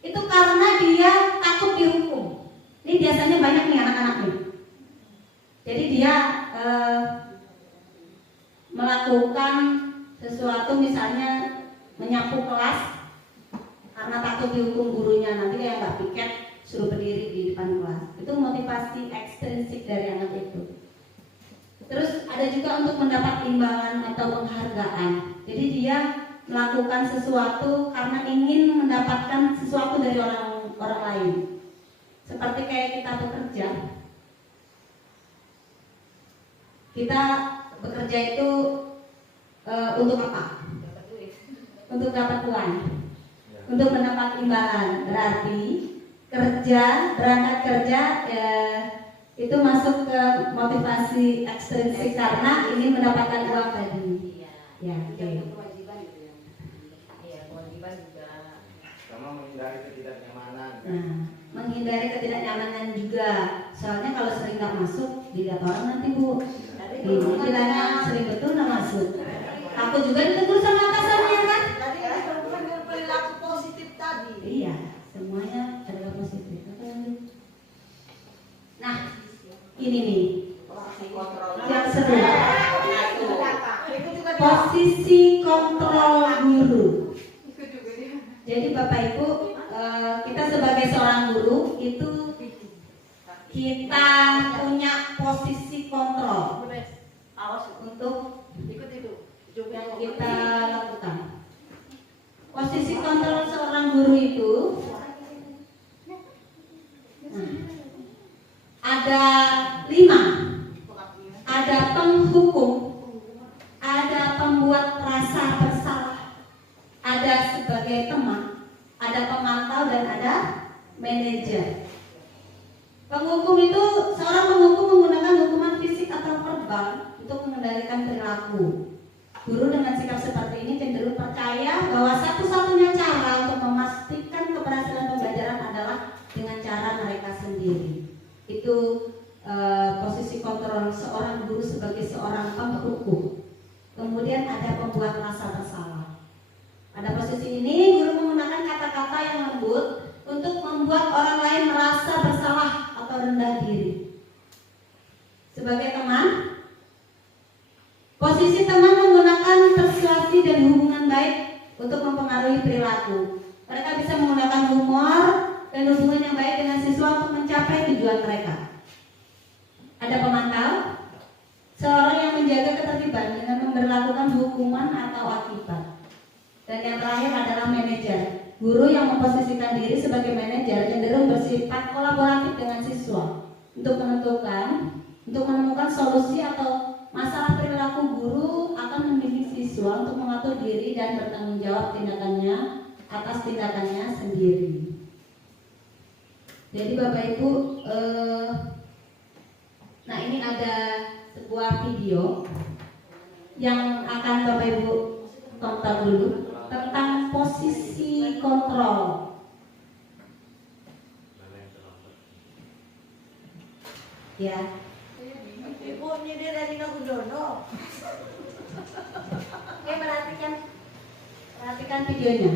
itu karena dia takut dihukum. Ini biasanya banyak nih anak-anak nih. Jadi dia melakukan sesuatu misalnya menyapu kelas karena takut dihukum gurunya, nanti dia nggak piket suruh berdiri di depan kelas. Itu motivasi ekstrinsik dari anak itu. Terus ada juga untuk mendapat imbalan atau penghargaan. Jadi dia melakukan sesuatu karena ingin mendapatkan sesuatu dari orang lain. Seperti kayak kita bekerja. Kita bekerja itu untuk apa? Untuk dapat uang. Untuk mendapat imbalan. Berarti berangkat kerja itu masuk ke motivasi ekstrinsik karena ingin mendapatkan uang tadi. Ya, kewajiban gitu ya. Iya, kewajiban juga. Sama menghindari ketidaknyamanan. Nah, menghindari ketidaknyamanan juga. Soalnya kalau sering nggak masuk, dilihat orang nanti Bu. Ini kiranya sering betul nggak masuk. Aku juga ditegur sama atasannya kan? Tadi berhubungan dengan perilaku positif tadi. Iya, semuanya adalah positif. Nah, ini nih yang seru. Posisi kontrol guru. Jadi Bapak Ibu, kita sebagai seorang guru itu kita punya posisi kontrol untuk yang kita lakukan. Posisi kontrol seorang guru itu ada 5. Ada penghukum, ada pembuat rasa bersalah, ada sebagai teman, ada pemantau dan ada manajer. Penghukum itu seorang penghukum menggunakan hukuman fisik atau verbal untuk mengendalikan perilaku. Guru dengan sikap seperti ini cenderung percaya bahwa satu-satunya cara untuk memastikan keberhasilan pembelajaran adalah dengan cara mereka sendiri. Itu posisi kontrol seorang guru sebagai seorang penghukum. Kemudian ada pembuat rasa bersalah. Pada posisi ini guru menggunakan kata-kata yang lembut untuk membuat orang lain merasa bersalah atau rendah diri. Sebagai teman, posisi teman menggunakan persuasi dan hubungan baik untuk mempengaruhi perilaku. Mereka bisa menggunakan humor dan hubungan yang baik dengan siswa untuk mencapai tujuan mereka. Ada pemantau, seorang yang menjaga ketertiban dengan memberlakukan hukuman atau akibat. Dan yang terakhir adalah manajer. Guru yang memposisikan diri sebagai manajer cenderung bersifat kolaboratif dengan siswa untuk menemukan solusi atau masalah perilaku. Guru akan membimbing siswa untuk mengatur diri dan bertanggung jawab atas tindakannya sendiri. Jadi Bapak Ibu, nah ini ada sebuah video yang akan Bapak Ibu tonton dulu tentang posisi kontrol. Ya. Ibu nyindir dari Nagudono. Oke, perhatikan videonya.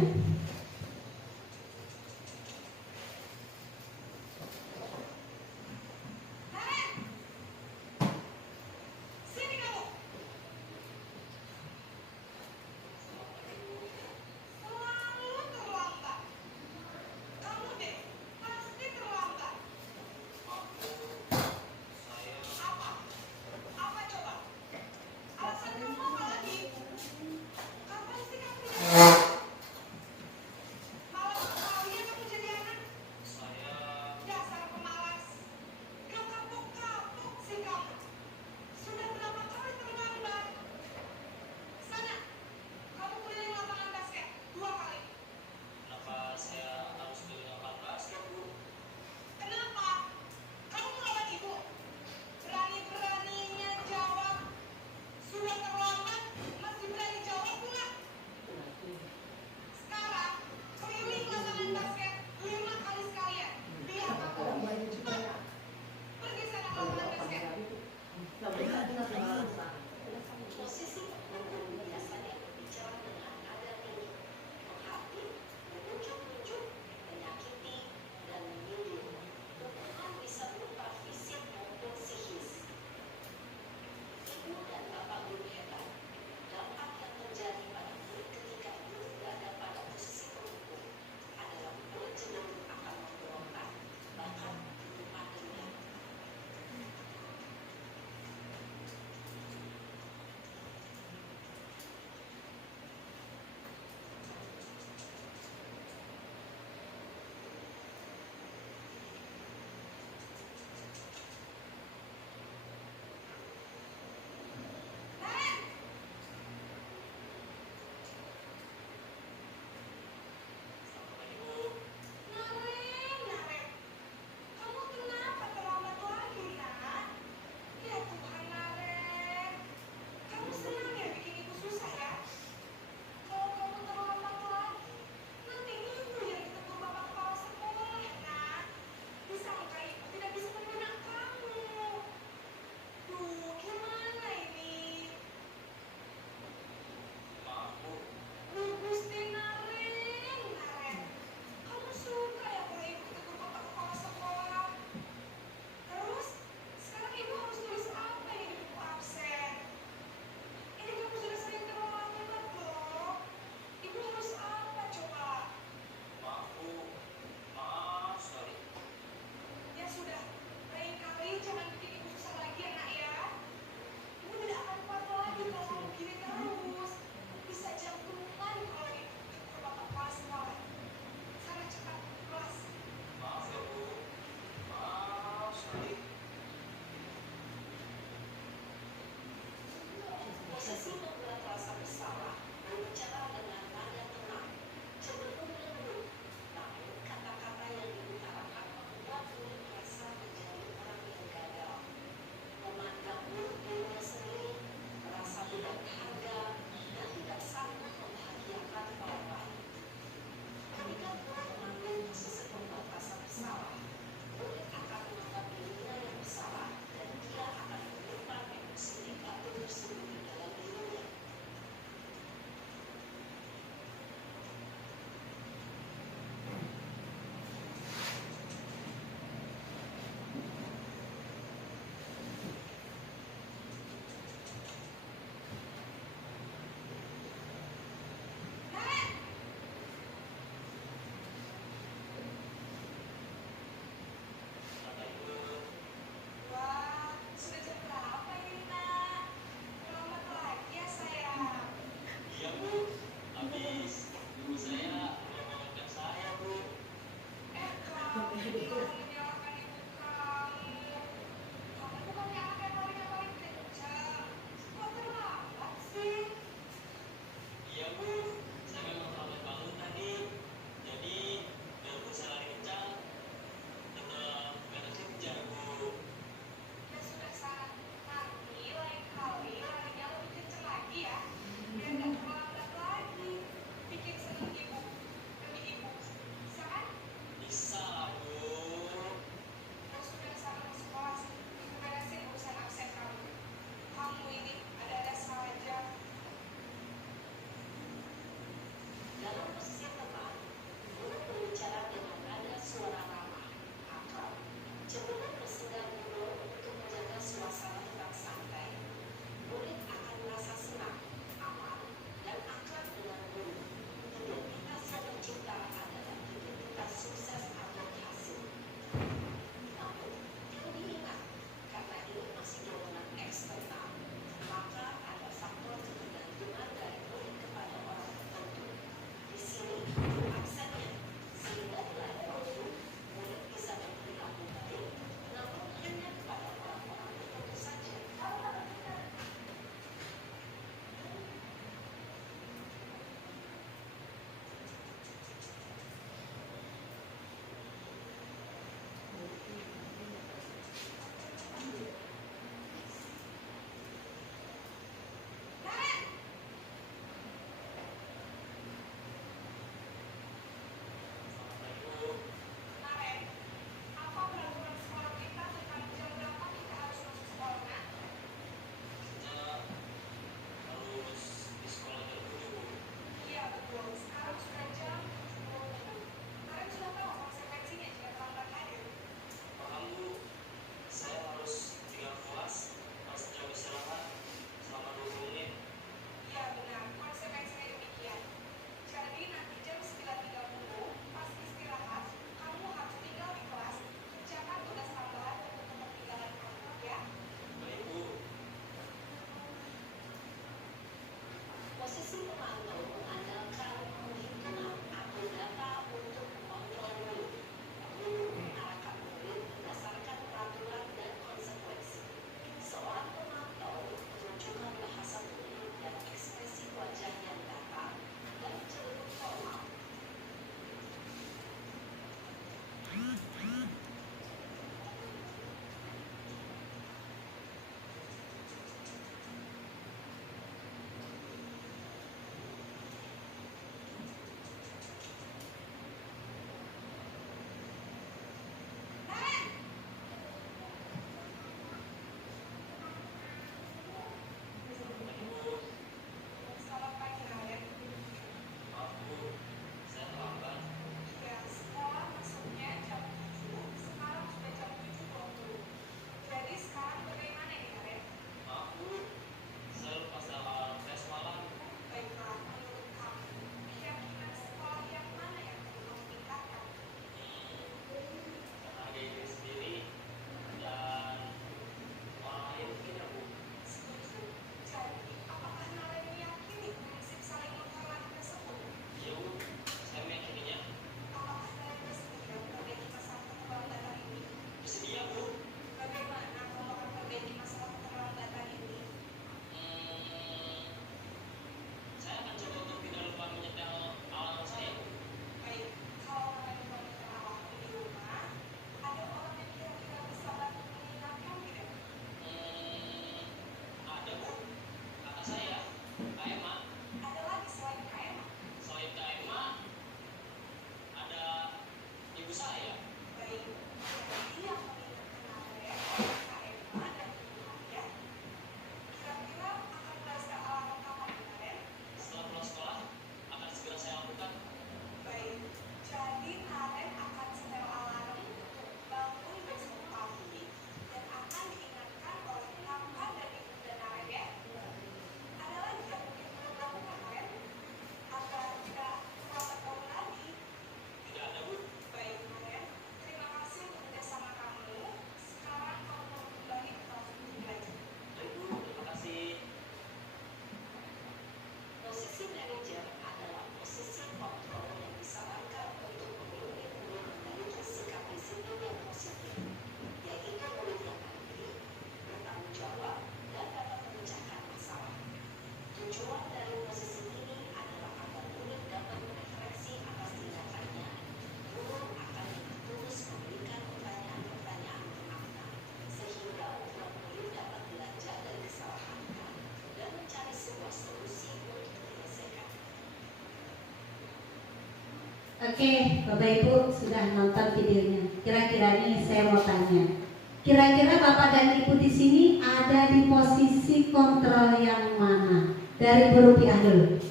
Oke, Bapak Ibu sudah nonton videonya. Kira-kira nih saya mau tanya. Kira-kira Bapak dan Ibu di sini ada di posisi kontrol yang mana dari Guru Piadul?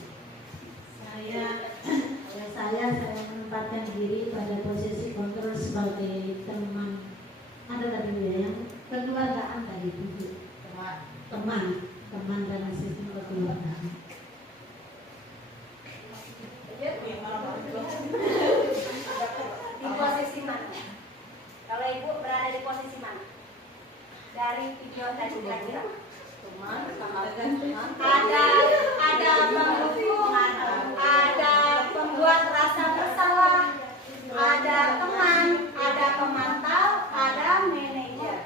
Saya menempatkan diri pada posisi kontrol sebagai teman. Ada tadi yang kekeluargaan tadi itu. Teman dalam sistem kekeluargaan. Di posisi mana? Kalau Ibu berada di posisi mana? Dari video tadi kira-kira? Teman, ada penghukum, ada pembuat rasa bersalah, ada teman, ada pemantau, ada manajer.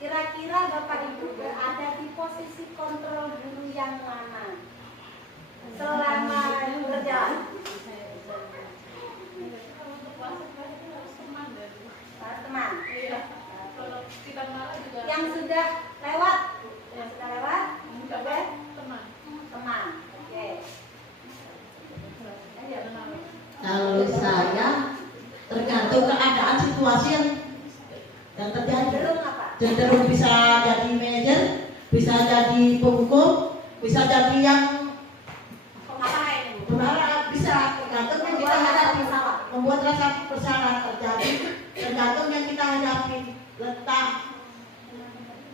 Kira-kira Bapak Ibu berada di posisi kontrol guru yang mana selama berjalan? Teman. Yang sudah lewat, teman. Oke. Kalau saya tergantung keadaan situasi yang terjadi. Cenderung bisa jadi manajer, bisa jadi penghukum, bisa jadi yang pemarah, bisa tergantung yang kita hadapi. Membuat rasa bersalah terjadi, tergantung yang kita hadapi, letak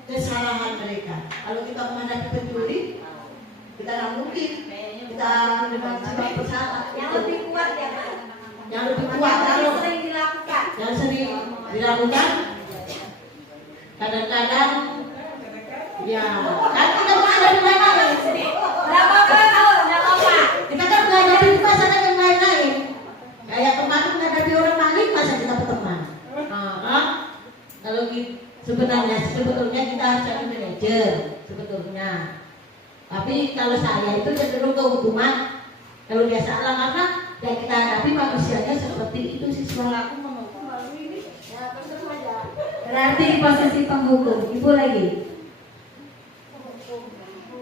kesalahan mereka. Kalau kita menghadapi pencuri, kita tidak mungkin kita dengan jiwa bersalah. Yang lebih kuat ya, Yang lebih kuat kalau sering dilakukan. yang sering dilakukan, kadang-kadang ya kan kita menghadapi lain-lain. Tidak apa-apa. Kita kan menghadapi masalah yang lain-lain. Kayak kemarin menghadapi orang maling, masa kita berteman? Kalau sebetulnya kita harus jadi manajer sebetulnya. Tapi kalau saya itu cenderung ke hukuman. Kalau dia salah karena yang kita hadapi manusianya seperti itu, siswa aku menghukum lalu ini. Ya terus saja. Berarti di posisi penghukum. Ibu lagi.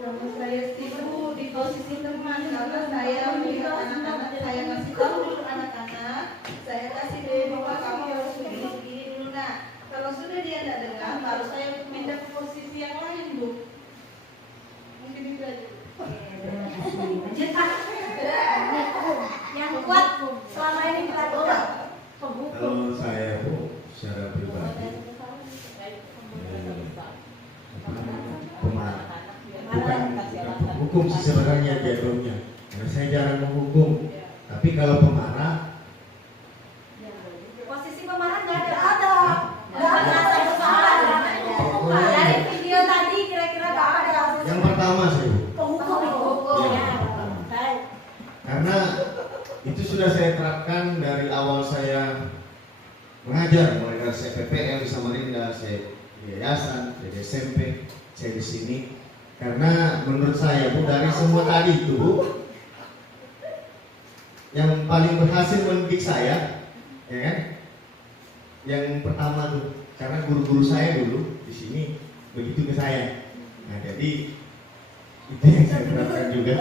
Kalau saya sibuk di posisi teman, karena saya melihat anak-anak, saya kasih tahu dulu anak-anak, saya kasih dulu bahwa kamu harus begini dulu. Nah, kalau sudah dia tidak dengar, baru saya pindah ke posisi yang lain, Bu. Mungkin itu aja. Terima kasih. Lanjut Pak. Yang kuat selama ini dilakukan. Kalau saya Bu, secara pribadi pemarah, bukan penghukum sih sebenarnya jadulnya, karena saya jarang menghukum. Tapi kalau pemarah, Posisi pemarah nggak ada. Nggak ada rasa bersalah. Dari video tadi kira-kira Bapak ada posisi yang pertama saya Bu, penghukum. yang pertama. Karena itu sudah saya terapkan dari awal saya mengajar, mulai dari saya PPL di Samarinda, saya di yayasan, saya di SMP, saya di sini. Karena menurut saya Bu, dari semua tadi itu Bu, yang paling berhasil mendidik saya, ya kan? Yang pertama tuh, karena guru-guru saya dulu di sini begitu ke saya. Nah jadi itu yang saya terapkan juga.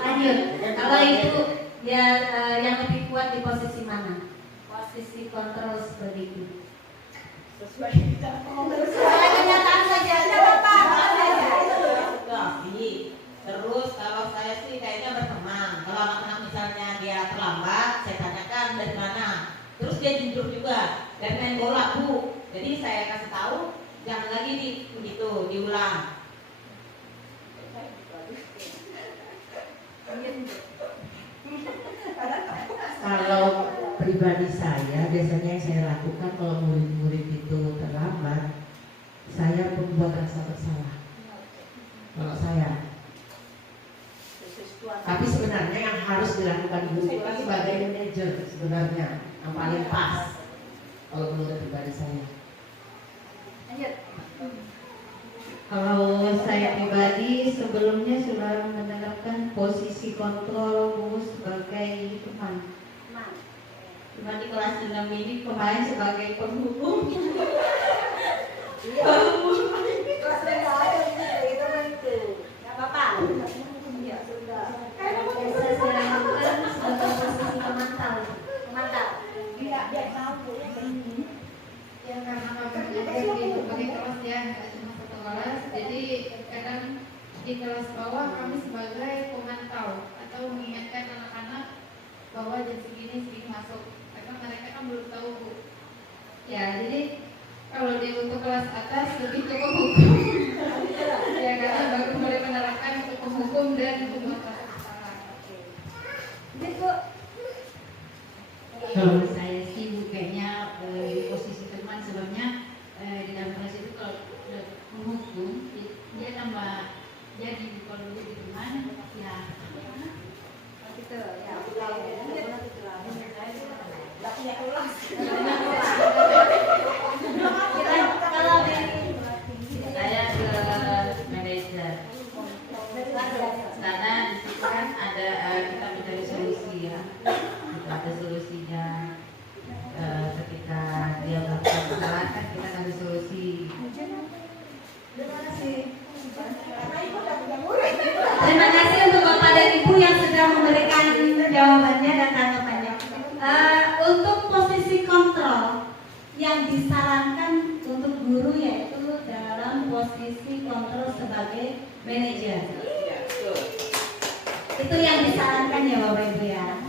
Lanjut. Kalau itu dia yang lebih kuat di posisi mana? Posisi kontrol seperti itu. Sesuai kenyataan saja. Siapa Pak? Terus kalau saya sih kayaknya berteman. Kalau anak-anak misalnya dia terlambat, saya tanyakan dari mana. Terus dia jujur juga dan main bola Bu. Jadi saya kasih tahu jangan lagi begitu diulang. Kalau pribadi saya, biasanya yang saya lakukan kalau murid-murid itu terlambat, saya membuat rasa bersalah. kalau saya. Tapi sebenarnya yang harus dilakukan ibu itu sebagai manajer sebenarnya yang paling pas kalau menurut pribadi saya. Kalau saya pribadi sebelumnya sudah menerapkan posisi kontrol Bu sebagai teman. Cuma di kelas 6 ini kemarin sebagai penghukum. Kelas rendah aja itu itu. Enggak apa-apa. Ya sudah. Saya serahkan sebagai posisi pemantau. Iya, dia tahu ya. Ya karena kami di berbagai kelas ya, nggak cuma satu kelas. Jadi kadang di kelas bawah kami sebagai pemantau atau mengingatkan anak-anak bahwa jam segini masuk. Karena mereka kan belum tahu Bu. Ya, jadi kalau di untuk kelas atas lebih ke penghukum. Ya karena baru mulai menerapkan untuk penghukum dan pembuat rasa bersalah. Kalau saya sih Bu, kayaknya di posisi teman sebabnya di dalam kelas itu kalau menghukum dia tambah jadi kalau jadi teman ya Gitu ya. Enggak punya kelas. kalau saya ke manajer karena di situ kan ada kita mencari solusi ya, kita ada solusinya. Ketika dia melakukan kesalahan kan kita kasih solusi. Terima kasih untuk Bapak dan Ibu yang sudah memberikan jawabannya dan tanggapannya. Untuk posisi kontrol yang disarankan untuk guru yaitu dalam posisi kontrol sebagai manajer. Itu yang disarankan ya Bapak Ibu ya.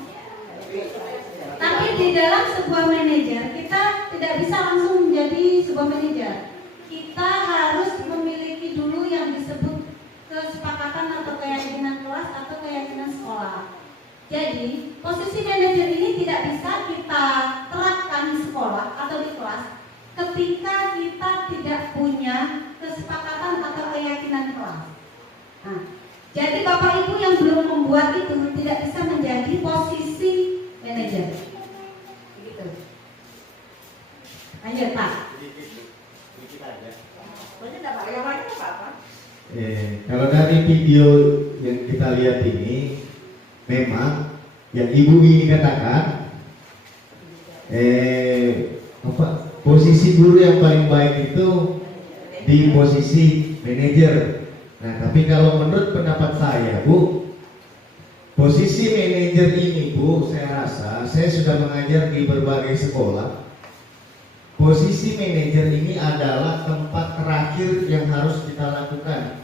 Tapi di dalam sebuah manajer kita tidak bisa langsung menjadi sebuah manajer. Kita harus memiliki dulu yang disebut kesepakatan atau keyakinan kelas atau keyakinan sekolah. Jadi posisi manajer ini tidak bisa kita terapkan di sekolah atau di kelas ketika kita tidak punya kesepakatan atau keyakinan kelas. Nah, jadi Bapak Ibu yang belum membuat itu tidak bisa menjadi posisi manajer. Begitu. Lanjut Pak. Kalau dari video yang kita lihat ini, memang yang Ibu Winnie katakan, posisi guru yang paling baik itu di posisi manajer. Nah, tapi kalau menurut pendapat saya, Bu, posisi manajer ini, Bu, saya rasa saya sudah mengajar di berbagai sekolah. Posisi manajer ini adalah tempat terakhir yang harus kita lakukan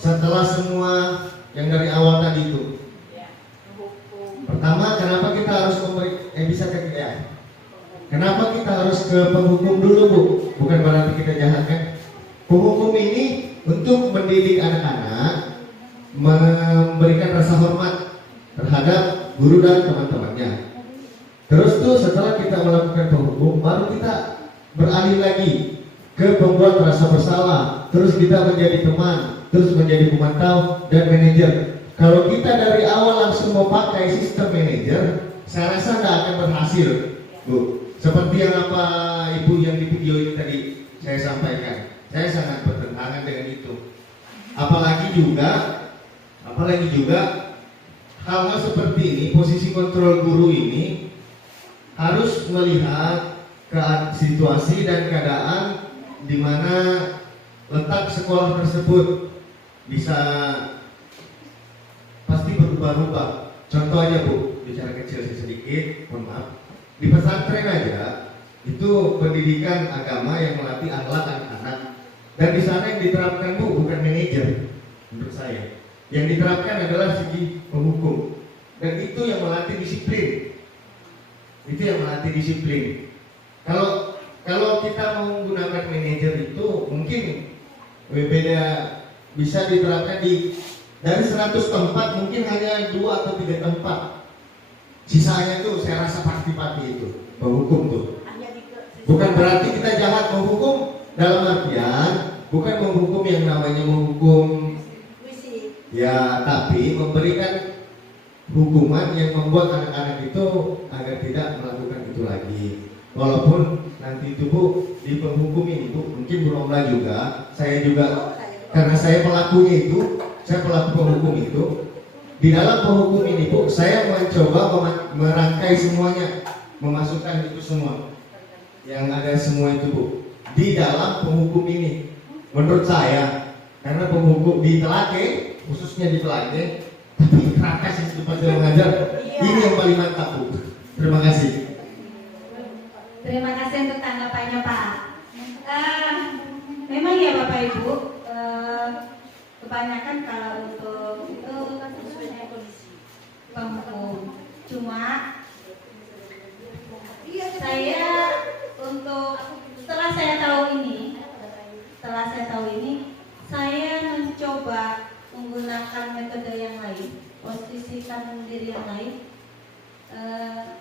setelah semua yang dari awal tadi itu. Pertama, kenapa kita harus kenapa kita harus ke penghukum dulu, Bu? Bukan berarti kita jahat kan? Penghukum ini untuk mendidik anak-anak, memberikan rasa hormat terhadap guru dan teman-temannya. Terus tuh setelah kita melakukan penghukum, baru kita beralih lagi ke pembuat rasa bersalah. Terus kita menjadi teman, terus menjadi pemantau dan manajer. Kalau kita dari awal langsung mau pakai sistem manajer, saya rasa nggak akan berhasil, Bu. Seperti yang apa Ibu yang di video ini tadi saya sampaikan, saya sangat bertentangan dengan itu. Apalagi juga hal-hal seperti ini, posisi kontrol guru ini harus melihat ke situasi dan keadaan di mana letak sekolah tersebut. Bisa pasti berubah-ubah. Contoh aja, Bu, bicara kecil sedikit, mohon maaf. Di pesantren aja itu pendidikan agama yang melatih akhlak anak-anak. Dan di sana yang diterapkan, Bu, bukan manajer menurut saya. Yang diterapkan adalah segi penghukum. Dan itu yang melatih disiplin. Kalau kita mau menggunakan manajer itu mungkin beda, bisa diterapkan dari 100 tempat mungkin hanya 2 atau 3 tempat. Sisanya tuh saya rasa pasti itu menghukum tuh. Bukan berarti kita jahat menghukum, dalam artian bukan menghukum yang namanya menghukum Ya, tapi memberikan hukuman yang membuat anak-anak itu agar tidak melakukan itu lagi. Walaupun nanti itu Bu, di penghukum ini Bu, mungkin Bu Romla juga, saya juga, karena saya pelakunya itu, saya pelaku penghukum itu. Di dalam penghukum ini Bu, saya mencoba merangkai semuanya, memasukkan itu semua, yang ada semua itu Bu, di dalam penghukum ini. Menurut saya, karena penghukum di Telake, khususnya di Telake, tapi Krakas itu pasti mengajar, ini yang paling mantap Bu. Terima kasih. Terima kasih untuk tanggapannya Pak. Memang ya Bapak Ibu, kebanyakan kalau untuk itu penghukum. Cuma saya untuk setelah saya tahu ini, saya mencoba menggunakan metode yang lain, posisikan diri yang lain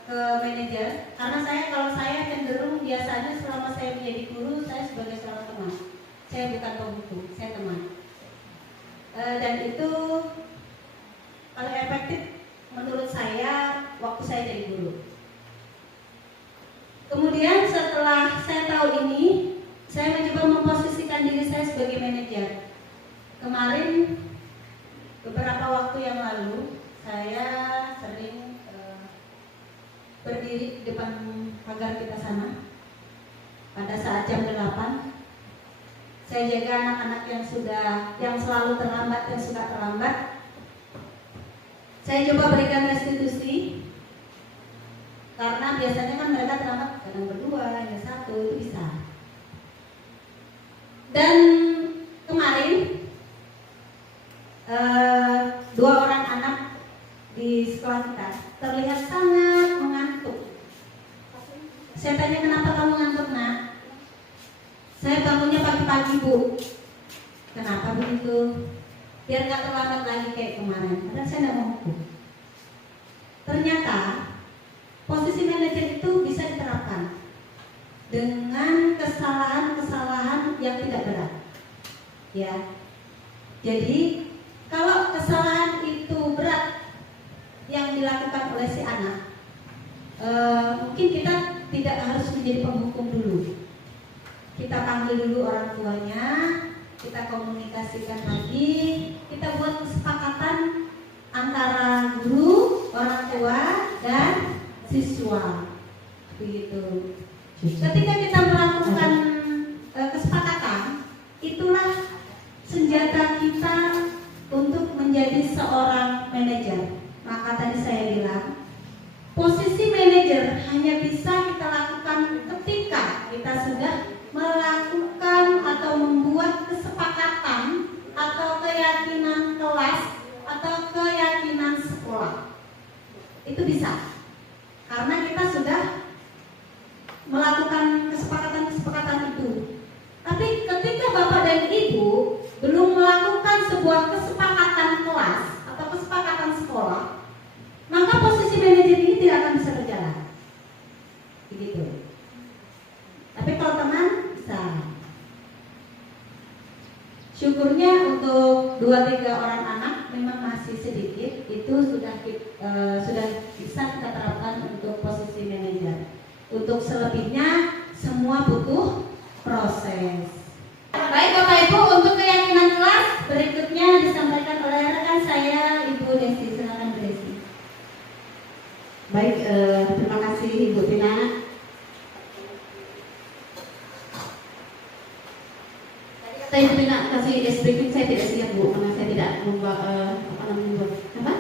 ke manajer, karena kalau saya cenderung biasanya selama saya menjadi guru, saya sebagai seorang teman, saya bukan penghukum, saya teman, dan itu paling efektif menurut saya waktu saya jadi guru. Kemudian setelah saya tahu ini, saya mencoba memposisikan diri saya sebagai manajer. Kemarin beberapa waktu yang lalu saya sering berdiri di depan pagar kita sana pada saat jam 8. Saya jaga anak-anak yang selalu terlambat, yang suka terlambat. Saya coba berikan restitusi, karena biasanya kan mereka terlambat kadang berdua, hanya satu, itu bisa. Dan kemarin 2 orang anak di sekolah kita terlihat sangat mengantuk. Saya tanya, kenapa kamu ngantuk nak? Saya bangunnya pagi-pagi Bu. Kenapa begitu? Biar gak terlambat lagi kayak kemarin. Padahal saya tidak mau hukum. Ternyata posisi manajer itu bisa diterapkan dengan kesalahan-kesalahan yang tidak berat. Ya. Jadi kalau kesalahan itu berat yang dilakukan oleh si anak, mungkin kita tidak harus menjadi penghukum dulu. Kita panggil dulu orang tuanya, kita komunikasikan lagi, kita buat kesepakatan antara guru, orang tua, dan siswa. Begitu. Ketika kita melakukan kesepakatan, itulah senjata kita untuk menjadi seorang manajer. Maka tadi saya bilang, posisi manajer hanya bisa kita lakukan ketika kita sudah melakukan atau membuat kesepakatan atau keyakinan kelas atau keyakinan sekolah. Itu bisa, karena kita sudah melakukan kesepakatan-kesepakatan itu. Tapi ketika Bapak dan Ibu belum melakukan sebuah kesepakatan kelas atau kesepakatan sekolah, maka posisi manajer ini tidak akan bisa berjalan. Begitu. Tapi kalau teman bisa. Syukurnya untuk 2-3 orang anak memang masih sedikit, itu sudah bisa kita terapkan untuk posisi manajer. Untuk selebihnya semua butuh proses. Baik Bapak Ibu, untuk keyakinan kelas berikutnya disampaikan oleh rekan saya Ibu Desi. Silakan Bu Desi. Baik, terima kasih Ibu Tina. Tadi Ibu Tina kasih briefing, saya tidak siap Bu, karena saya tidak membuat apa?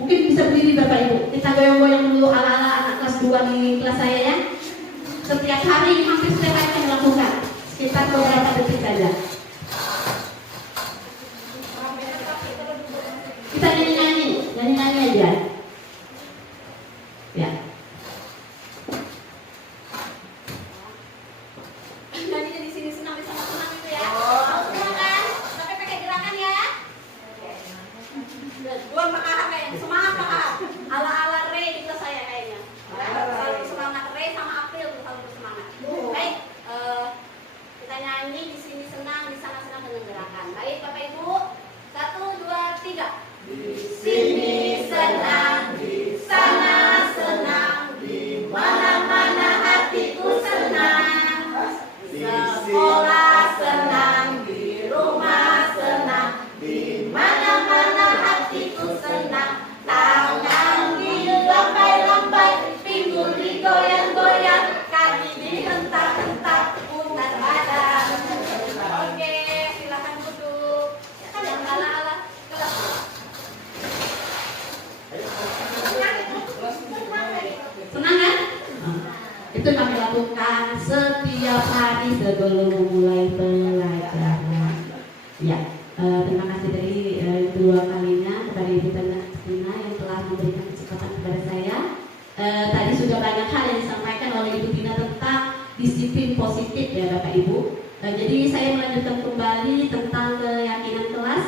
Mungkin bisa berdiri Bapak Ibu. Kita goyang-goyang dulu ala-ala anak kelas 2 di kelas saya ya. Setiap hari, hampir setiap hari saya melakukan sekitar beberapa detik saja. Kita nyanyi-nyanyi aja. Ya. Nyanyinya di sini senang itu ya. Semua kan? Tapi pakai gerakan ya. Gua makahan kayak semangat. Ala-ala Ray di kelas saya kayaknya. Selalu semangat Ray sama April selalu bersemangat. Baik, sekolah senang, di rumah senang, di mana-mana hatiku senang. Tangan dilambai-lambai, pinggul digoyang-goyang, kaki dihentak-hentak, putar badan. Oke, silakan duduk. Yang ala-ala. Senang kan? Itu kami lakukan setiap hari sebelum memulai pelajaran. Ya, terima kasih dari dua kalinya kepada Ibu Tina yang telah memberikan kesempatan kepada saya. Tadi sudah banyak hal yang disampaikan oleh Ibu Tina tentang disiplin positif ya Bapak Ibu. Jadi saya melanjutkan kembali tentang keyakinan kelas.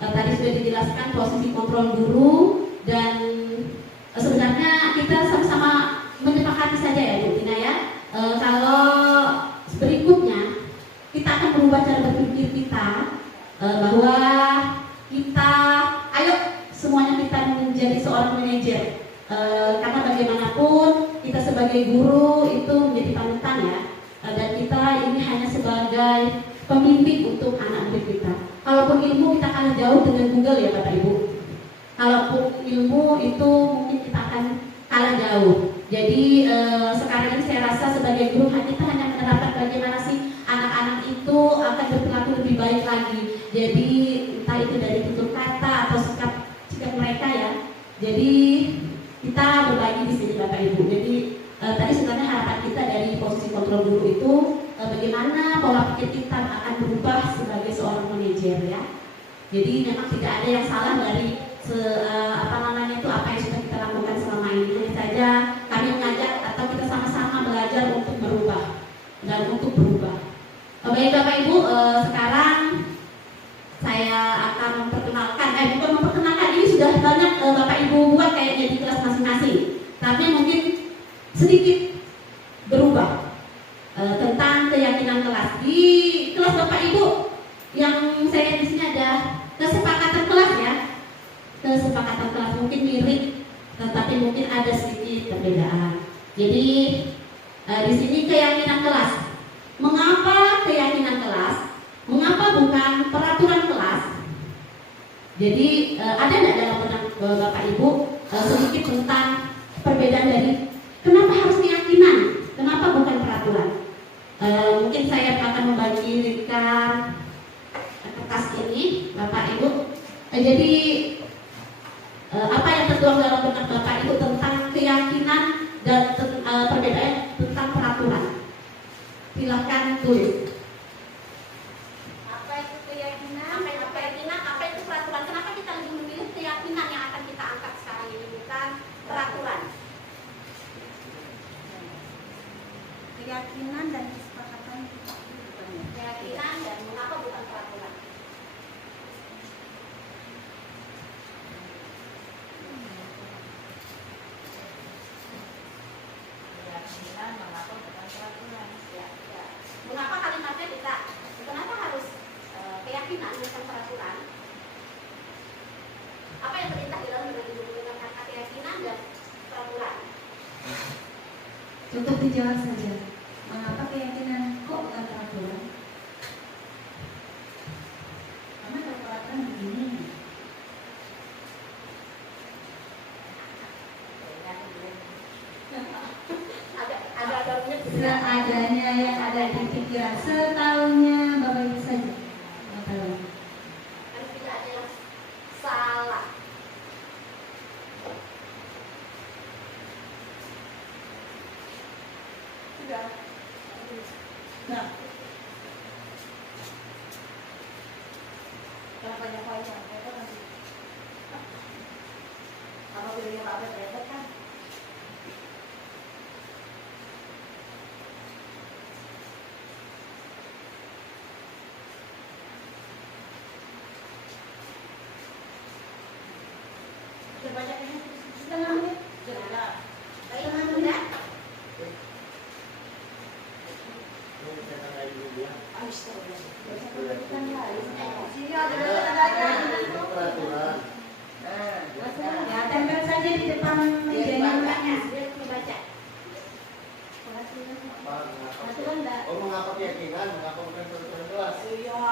Tadi sudah dijelaskan posisi kontrol guru dan sebenarnya kita sama-sama menyepakati saja ya Bu Tina ya. Kalau berikutnya kita akan berubah cara berpikir kita bahwa kita ayo semuanya kita menjadi seorang manajer. Karena bagaimanapun kita sebagai guru itu menjadi panutan ya. Dan kita ini hanya sebagai pemimpin untuk anak murid kita. Kalaupun ilmu kita kalah jauh dengan Google ya Bapak Ibu. Kalaupun ilmu itu mungkin kita akan kalah jauh. Jadi sekarang ini saya rasa sebagai guru kita hanya menerapkan bagaimana sih anak-anak itu akan berperilaku lebih baik lagi. Jadi entah itu dari tutur kata atau sikap mereka ya. Jadi kita berbagi di sini Bapak Ibu. Jadi tadi sebenarnya harapan kita dari posisi kontrol guru itu bagaimana pola pikir kita akan berubah sebagai seorang manajer ya. Jadi memang tidak ada yang salah dari apa yang sudah kita lakukan selama ini. Hanya saja kami mengajak atau kita sama-sama belajar untuk berubah dan untuk berubah. Baik Bapak Ibu, sekarang saya akan memperkenalkan, bukan memperkenalkan, ini sudah banyak Bapak Ibu buat kayaknya di kelas masing-masing. Tapi mungkin sedikit berubah tentang keyakinan kelas. Di kelas Bapak Ibu yang saya di sini ada kesepakatan kelas ya. Kesepakatan kelas mungkin mirip, tetapi mungkin ada sedikit perbedaan. Jadi di sini keyakinan kelas. Mengapa keyakinan kelas? Mengapa bukan peraturan kelas? Jadi ada nggak dalam benak Bapak Ibu sedikit tentang perbedaan dari kenapa harus keyakinan, kenapa bukan peraturan? Mungkin saya akan membagikan kertas ini, Bapak Ibu. Jadi apa yang tertuang dalam benak Bapak Ibu tentang keyakinan dan perbedaan tentang peraturan? Silahkan tulis. Apa itu keyakinan? Apa itu peraturan? Kenapa kita lebih memilih keyakinan yang akan kita angkat sekarang ini bukan peraturan? Keyakinan dan kesepakatan. Keyakinan dan mengapa bukan peraturan? Keyakinan mengapa bukan peraturan? Ya. Mengapa kalimatnya kita? Kenapa harus keyakinan bukan peraturan? Apa yang terlintas di dalam dengan kata keyakinan dan peraturan? Cukup dijawab saja. Mengapa keyakinan kok bukan peraturan? Karena kalau peraturan begini. Seadanya yang ada di pikiran, setahunya Bapak Ibu saja. Kan tidak ada yang salah. Sudah. Nah. Kalau banyak poin yang repot nanti. Kalau pilihnya Pak Abed repot kan? Sudah banyak ini? Setengah menit? Sudah. Baik, sudah. Ya, tempel saja di depan mejanya. Baca. Oh, mengapa keyakinan, mengapa bukan peraturan kelas? Iya,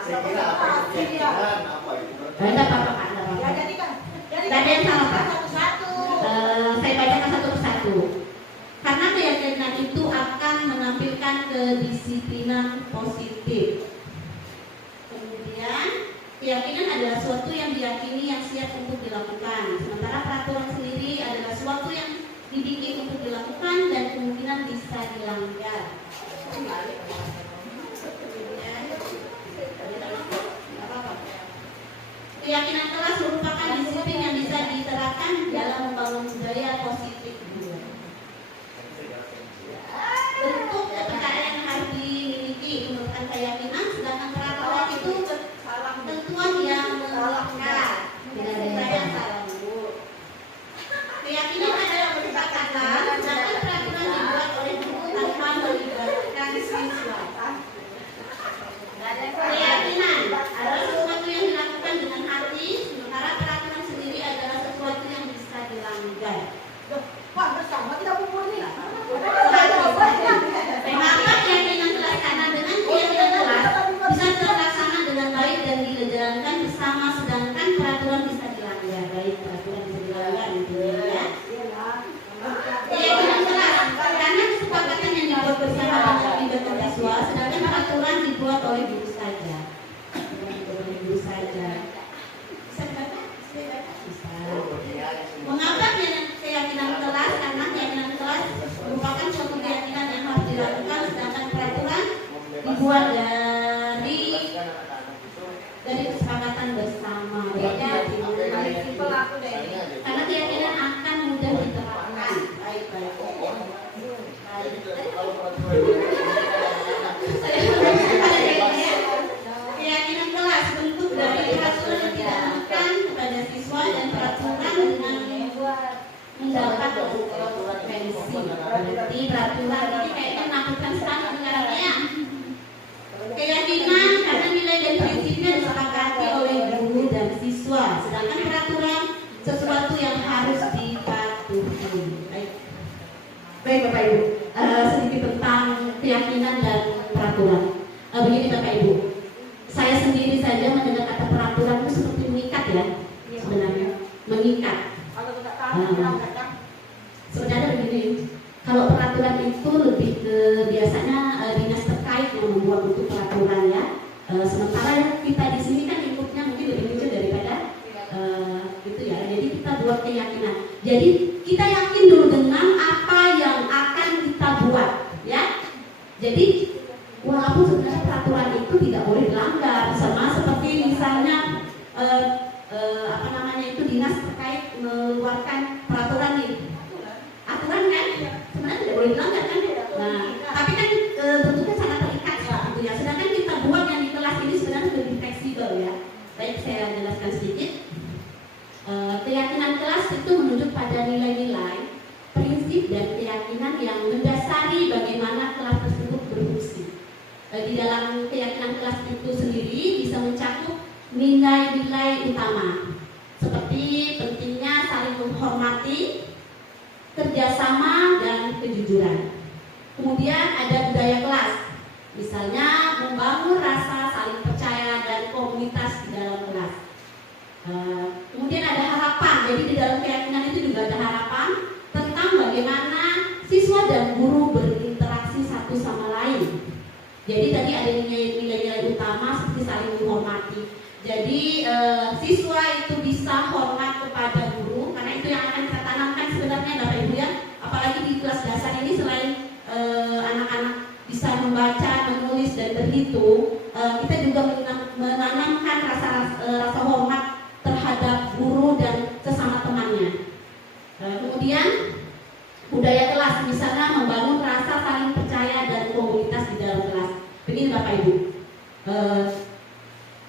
Saya kira apa itu keyakinan, apa itu peraturan? Tidak apa-apa, Pak. Tidak apa-apa. Ya, jadi kan. Tidak ada yang salah, Pak. Satu-satu. Saya bacakan satu persatu. Karena keyakinan itu akan menampilkan kedisiplinan positif. Kemudian, keyakinan adalah suatu yang diyakini yang siap untuk dilakukan. Sementara peraturan sendiri adalah suatu yang dibikin untuk dilakukan dan kemungkinan bisa dilanggar. Keyakinan kelas merupakan disiplin yang bisa diterapkan dalam membangun budaya positif. Bentuk kepercayaan yang harus dimiliki menurut keyakinan, sedangkan peraturan itu ketentuan yang melekat dengan budaya salah. Keyakinan adalah kesepakatan, sedangkan peraturan dibuat oleh guru tanpa melibatkan siswa. Keyakinan adalah sesuatu yang dilakukan dengan hati, sementara peraturan sendiri adalah sesuatu yang bisa dilanggar. Pak, bersama tidak murni. Mengapa keyakinan terlaksana dengan keyakinan kelas bisa terlaksana dengan baik dan dijalankan bersama, sedangkan peraturan bisa dilanggar. Baik, peraturan bisa dilanggar intinya ya. Keyakinan kelas karena kesepakatan yang dibuat bersama dengan melibatkan siswa, sedangkan peraturan dibuat oleh guru saja. Guru saja. Bisa dibaca? Bisa. Mengapa keyakinan kelas? Karena keyakinan kelas merupakan suatu keyakinan yang harus dilakukan, sedangkan peraturan dibuat dari kesepakatan bersama. Beda karena keyakinan akan mudah diterapkan. Baik. Keyakinan kelas bentuk dari peraturan yang dilakukan kepada siswa dan peraturan dengan mendapat konsekuensi. Berarti peraturan ini kayaknya menakutkan sekali dengarannya. Keyakinan karena nilai dan prinsipnya disepakati oleh guru dan siswa, sedangkan peraturan sesuatu yang harus dipatuhi. Baik Bapak Ibu, sedikit tentang keyakinan dan peraturan. Begini Bapak Ibu, saya sendiri saja mendengar kata peraturan itu seperti mengikat ya, sebenarnya mengikat. Sebenarnya begini, kalau peraturan itu lebih ke biasanya dinas terkait yang membuat untuk peraturan ya. Sementara kita di sini kan lingkupnya mungkin lebih kecil daripada gitu ya. Jadi kita buat keyakinan. Jadi kita yakin dulu dengan apa yang akan kita buat ya. Jadi walaupun sebenarnya peraturan itu tidak boleh dilanggar, sama seperti misalnya dinas terkait mengeluarkan peraturan nih. Aturan kan sebenarnya tidak boleh dilanggar kan. Nah, tapi kan bentuknya sangat terikat gitu ya. Sedangkan kita buat yang di kelas ini sebenarnya lebih fleksibel ya. Baik, saya jelaskan sedikit. Keyakinan kelas itu menunjuk pada nilai-nilai, prinsip dan keyakinan yang mendasari bagaimana kelas tersebut berfungsi. Di dalam keyakinan kelas itu sendiri bisa mencakup nilai-nilai utama seperti pentingnya saling menghormati, kerjasama dan kejujuran. Kemudian ada budaya kelas, misalnya membangun rasa saling percaya dan komunitas di dalam kelas. Kemudian ada harapan, jadi di dalam keyakinan itu juga ada harapan tentang bagaimana siswa dan guru berinteraksi satu sama lain. Jadi tadi ada nilai-nilai utama seperti saling menghormati. Jadi siswa itu bisa hormat kepada guru, karena itu yang akan kita tanamkan sebenarnya Bapak Ibu ya. Apalagi di kelas dasar ini selain anak-anak bisa membaca, menulis dan berhitung, kita juga menanamkan rasa hormat terhadap guru dan sesama temannya. Kemudian budaya kelas, misalnya membangun rasa saling percaya dan komunitas di dalam kelas. Begini Bapak Ibu,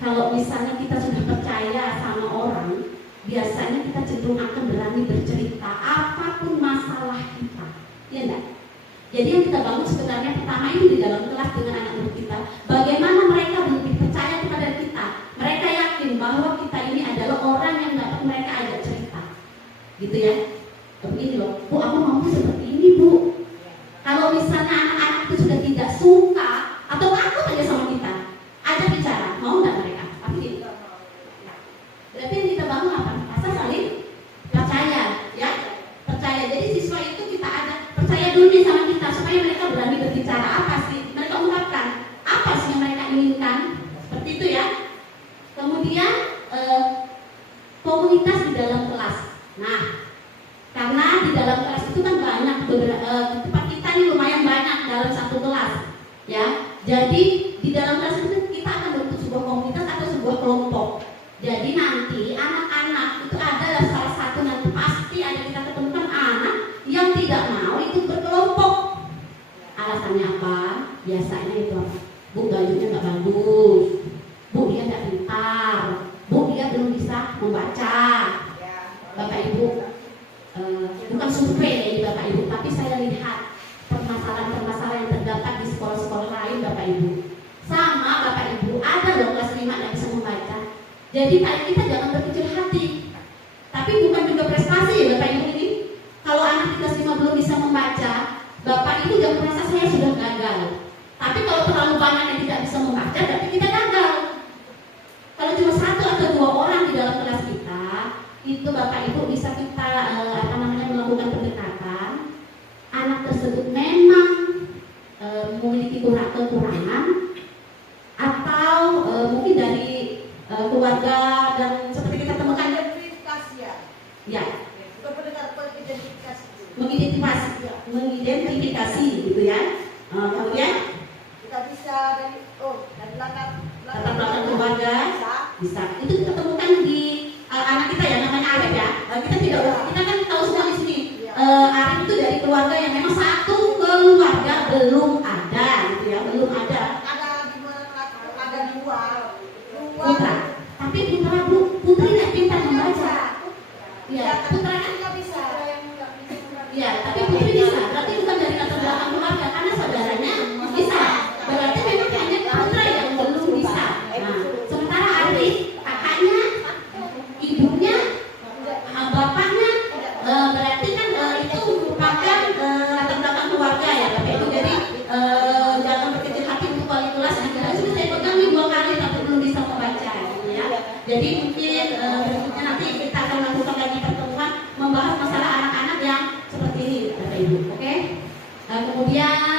kalau misalnya kita sudah percaya sama orang, biasanya kita cenderung akan berani bercerita apapun masalah kita, ya enggak? Jadi yang kita bangun sebenarnya pertama itu di dalam kelas dengan anak-anak kita, bagaimana mereka lebih percaya kepada kita. Mereka yakin bahwa kita ini adalah orang yang dapat mereka ajak cerita, gitu ya. Begini loh, Bu, aku mau seperti ini Bu. Ya, jadi di dalam kelas itu kita akan bentuk sebuah komunitas atau sebuah kelompok. Jadi nanti anak-anak itu adalah salah satu nanti pasti ada kita ketemukan anak yang tidak mau ikut berkelompok. Alasannya apa? Biasanya itu apa? Bu, bajunya nggak bagus. Bu, dia nggak pintar. Bu, dia belum bisa membaca. Bapak Ibu, bukan survei ya Bapak Ibu, tapi saya lihat permasalahan-permasalahan yang terdapat di sekolah-sekolah lain Bapak Ibu. Sama Bapak Ibu, ada dong kelas 5 yang bisa membaca. Jadi kita jangan berkecil hati. Tapi bukan juga prestasi ya Bapak Ibu ini. Kalau anak di kelas 5 belum bisa membaca, Bapak Ibu jangan merasa saya sudah gagal. Tapi kalau terlalu banyak yang tidak bisa membaca, berarti kita gagal. Kalau cuma 1 atau 2 orang di dalam kelas kita, itu Bapak Ibu bisa kita melakukan pendekatan. Anak tersebut memang memiliki kekurangan atau mungkin dari keluarga dan seperti kita temukan ya, mengidentifikasi gitu ya. Kemudian kita bisa dari latar belakang keluarga bisa. Itu kita temukan di anak kita ya, namanya Arif ya. Kita kan tahu semua di sini. Arif itu dari keluarga yang memang satu keluarga belum ada gitu ya, belum ada. Ada dua. Putra. Tapi putra Bu, putri nggak pintar membaca. Ya, putra kan nggak bisa. ya, tapi putri bisa. Berarti bukan dari latar belakang keluarga karena saudaranya bisa. Berarti memang hanya putra yang belum bisa. Nah, sementara Arif, kakaknya, ibunya, bapaknya, berarti kan itu merupakan latar belakang keluarga ya Bapak Ibu. Jadi jangan berkecil hati untuk wali kelas yang sudah saya pegang nih 2 kali tapi belum bisa membaca gitu ya. Jadi mungkin berikutnya nanti kita akan lakukan lagi pertemuan membahas masalah anak-anak yang seperti ini Bapak Ibu. Oke? Kemudian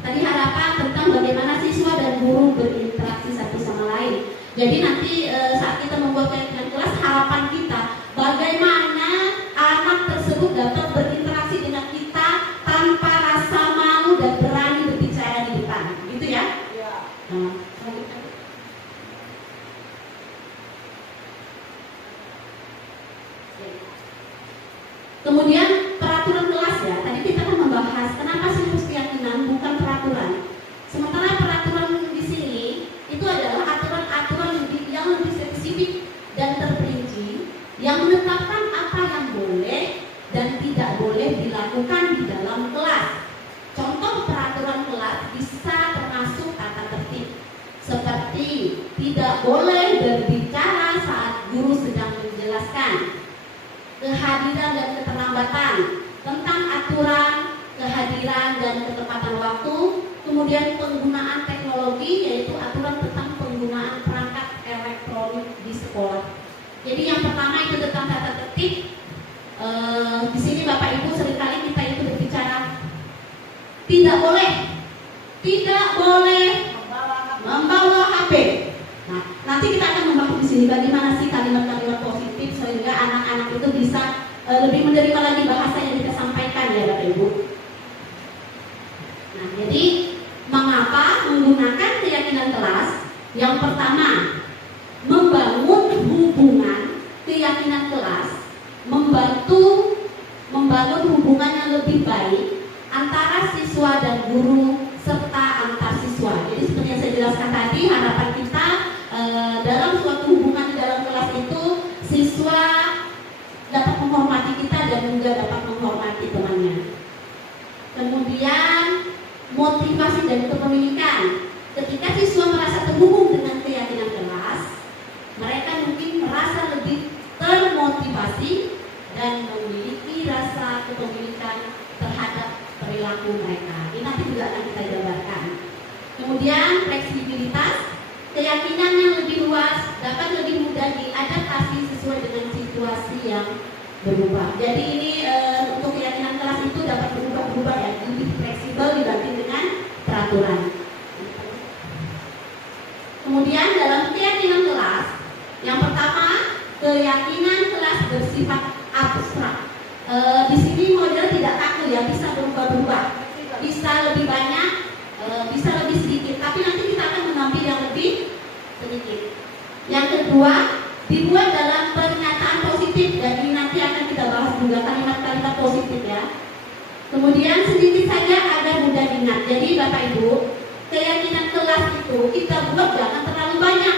tadi harapan tentang bagaimana siswa dan guru berinteraksi satu sama lain. Jadi nanti saat kita membuat kegiatan kelas, harapan kita bagaimana anak tersebut dapat berinteraksi dengan kita tanpa rasa malu dan berani berbicara di depan, gitu ya? Kemudian peraturan kelas ya. Tadi kita kan membahas kenapa sih harus keyakinan bukan peraturan. Sementara peraturan di sini itu adalah aturan-aturan yang lebih spesifik dan terperinci yang menetapkan apa yang boleh dan tidak boleh dilakukan di dalam kelas. Contoh peraturan kelas bisa termasuk tata tertib seperti tidak boleh berbicara saat guru sedang menjelaskan, kehadiran dan keterlambatan, tentang aturan kehadiran dan ketepatan waktu, kemudian penggunaan teknologi yaitu aturan tentang penggunaan perangkat elektronik di sekolah. Jadi yang pertama itu tentang tata tertib. Di sini Bapak Ibu seringkali kita itu berbicara tidak boleh membawa HP. Nah, nanti kita akan membahas di sini bagaimana sih kalimat-kalimat positif sehingga anak-anak itu bisa lebih menerima lagi bahasa yang kita sampaikan ya Bapak Ibu. Nah, jadi mengapa menggunakan keyakinan kelas? Yang pertama, membangun hubungan keyakinan kelas, membantu membangun hubungan yang lebih baik antara siswa dan guru serta antar siswa. Jadi seperti yang saya jelaskan tadi, harapan kita dalam suatu hubungan di dalam kelas itu siswa dapat menghormati kita dan juga dapat menghormati temannya. Kemudian motivasi dan kepemilikan. Ketika siswa merasa terhubung dengan keyakinan kelas, mereka mungkin merasa lebih termotivasi dan memiliki rasa kepemilikan terhadap perilaku mereka. Ini nanti juga akan kita jabarkan. Kemudian fleksibilitas, keyakinan yang lebih luas dapat lebih mudah diadaptasi sesuai dengan situasi yang berubah. Jadi ini untuk keyakinan kelas itu dapat berubah-ubah ya, lebih fleksibel dibanding dengan peraturan. Kemudian dalam keyakinan kelas, yang pertama keyakinan kelas bersifat abstrak. Di sini model tidak kaku ya, bisa berubah-ubah, bisa lebih banyak, bisa bisa lebih sedikit, tapi nanti kita akan mengambil yang lebih sedikit. Yang kedua, dibuat dalam pernyataan positif, jadi nanti akan kita bahas juga kalimat-kalimat positif ya. Kemudian sedikit saja agar mudah diingat. Jadi Bapak Ibu, keyakinan kelas itu kita buat jangan terlalu banyak.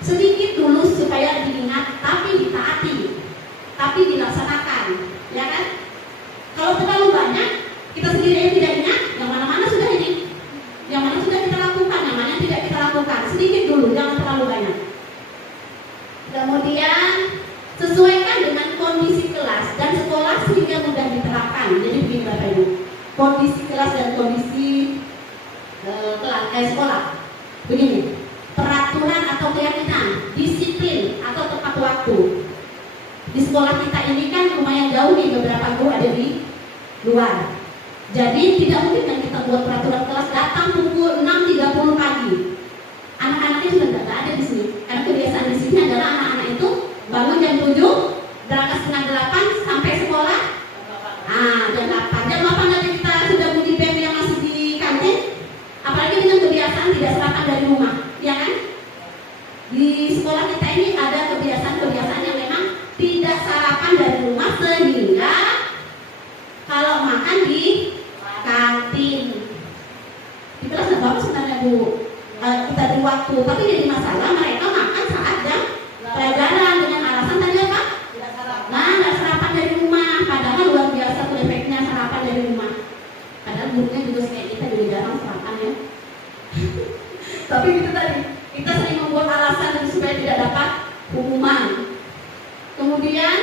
Sedikit dulu supaya diingat, tapi ditaati, tapi dilaksanakan, ya kan? Kalau terlalu banyak, kita sendiri yang tidak ingat, yang mana-mana sudah ini, yang mana sudah kita lakukan, yang mana tidak kita lakukan. Sedikit dulu, jangan terlalu banyak. Kemudian sesuaikan dengan kondisi kelas dan sekolah sehingga mudah diterapkan. Jadi begini Bapak Ibu, kondisi kelas dan kondisi sekolah. Begini, peraturan atau keyakinan, disiplin atau tepat waktu. Di sekolah kita ini kan lumayan jauh nih, beberapa guru ada di luar. Jadi tidak mungkin kan kita buat peraturan kelas datang pukul 6.30 pagi. Anak-anaknya sudah tidak ada di sini. Karena kebiasaan di sini adalah anak-anak itu bangun jam 7, berangkat setengah 8 sampai sekolah. Jam 8. Jam 8 nanti kita sudah bunyi bem yang masih di kantin. Apalagi dengan kebiasaan tidak sarapan dari rumah, ya kan? Di sekolah kita ini ada kebiasaan-kebiasaan yang memang tidak sarapan dari rumah, sehingga kalau makan di kantin. Di kelas nggak apa-apa sebenarnya Bu, kita di waktu, tapi jadi masalah mereka makan saat jam pelajaran dengan alasan tadi apa? Nah, nggak sarapan dari rumah, padahal luar biasa tuh efeknya sarapan dari rumah. Padahal gurunya juga kayak kita juga jarang sarapan ya. Tapi itu tadi, kita sering membuat alasan supaya tidak dapat hukuman. Kemudian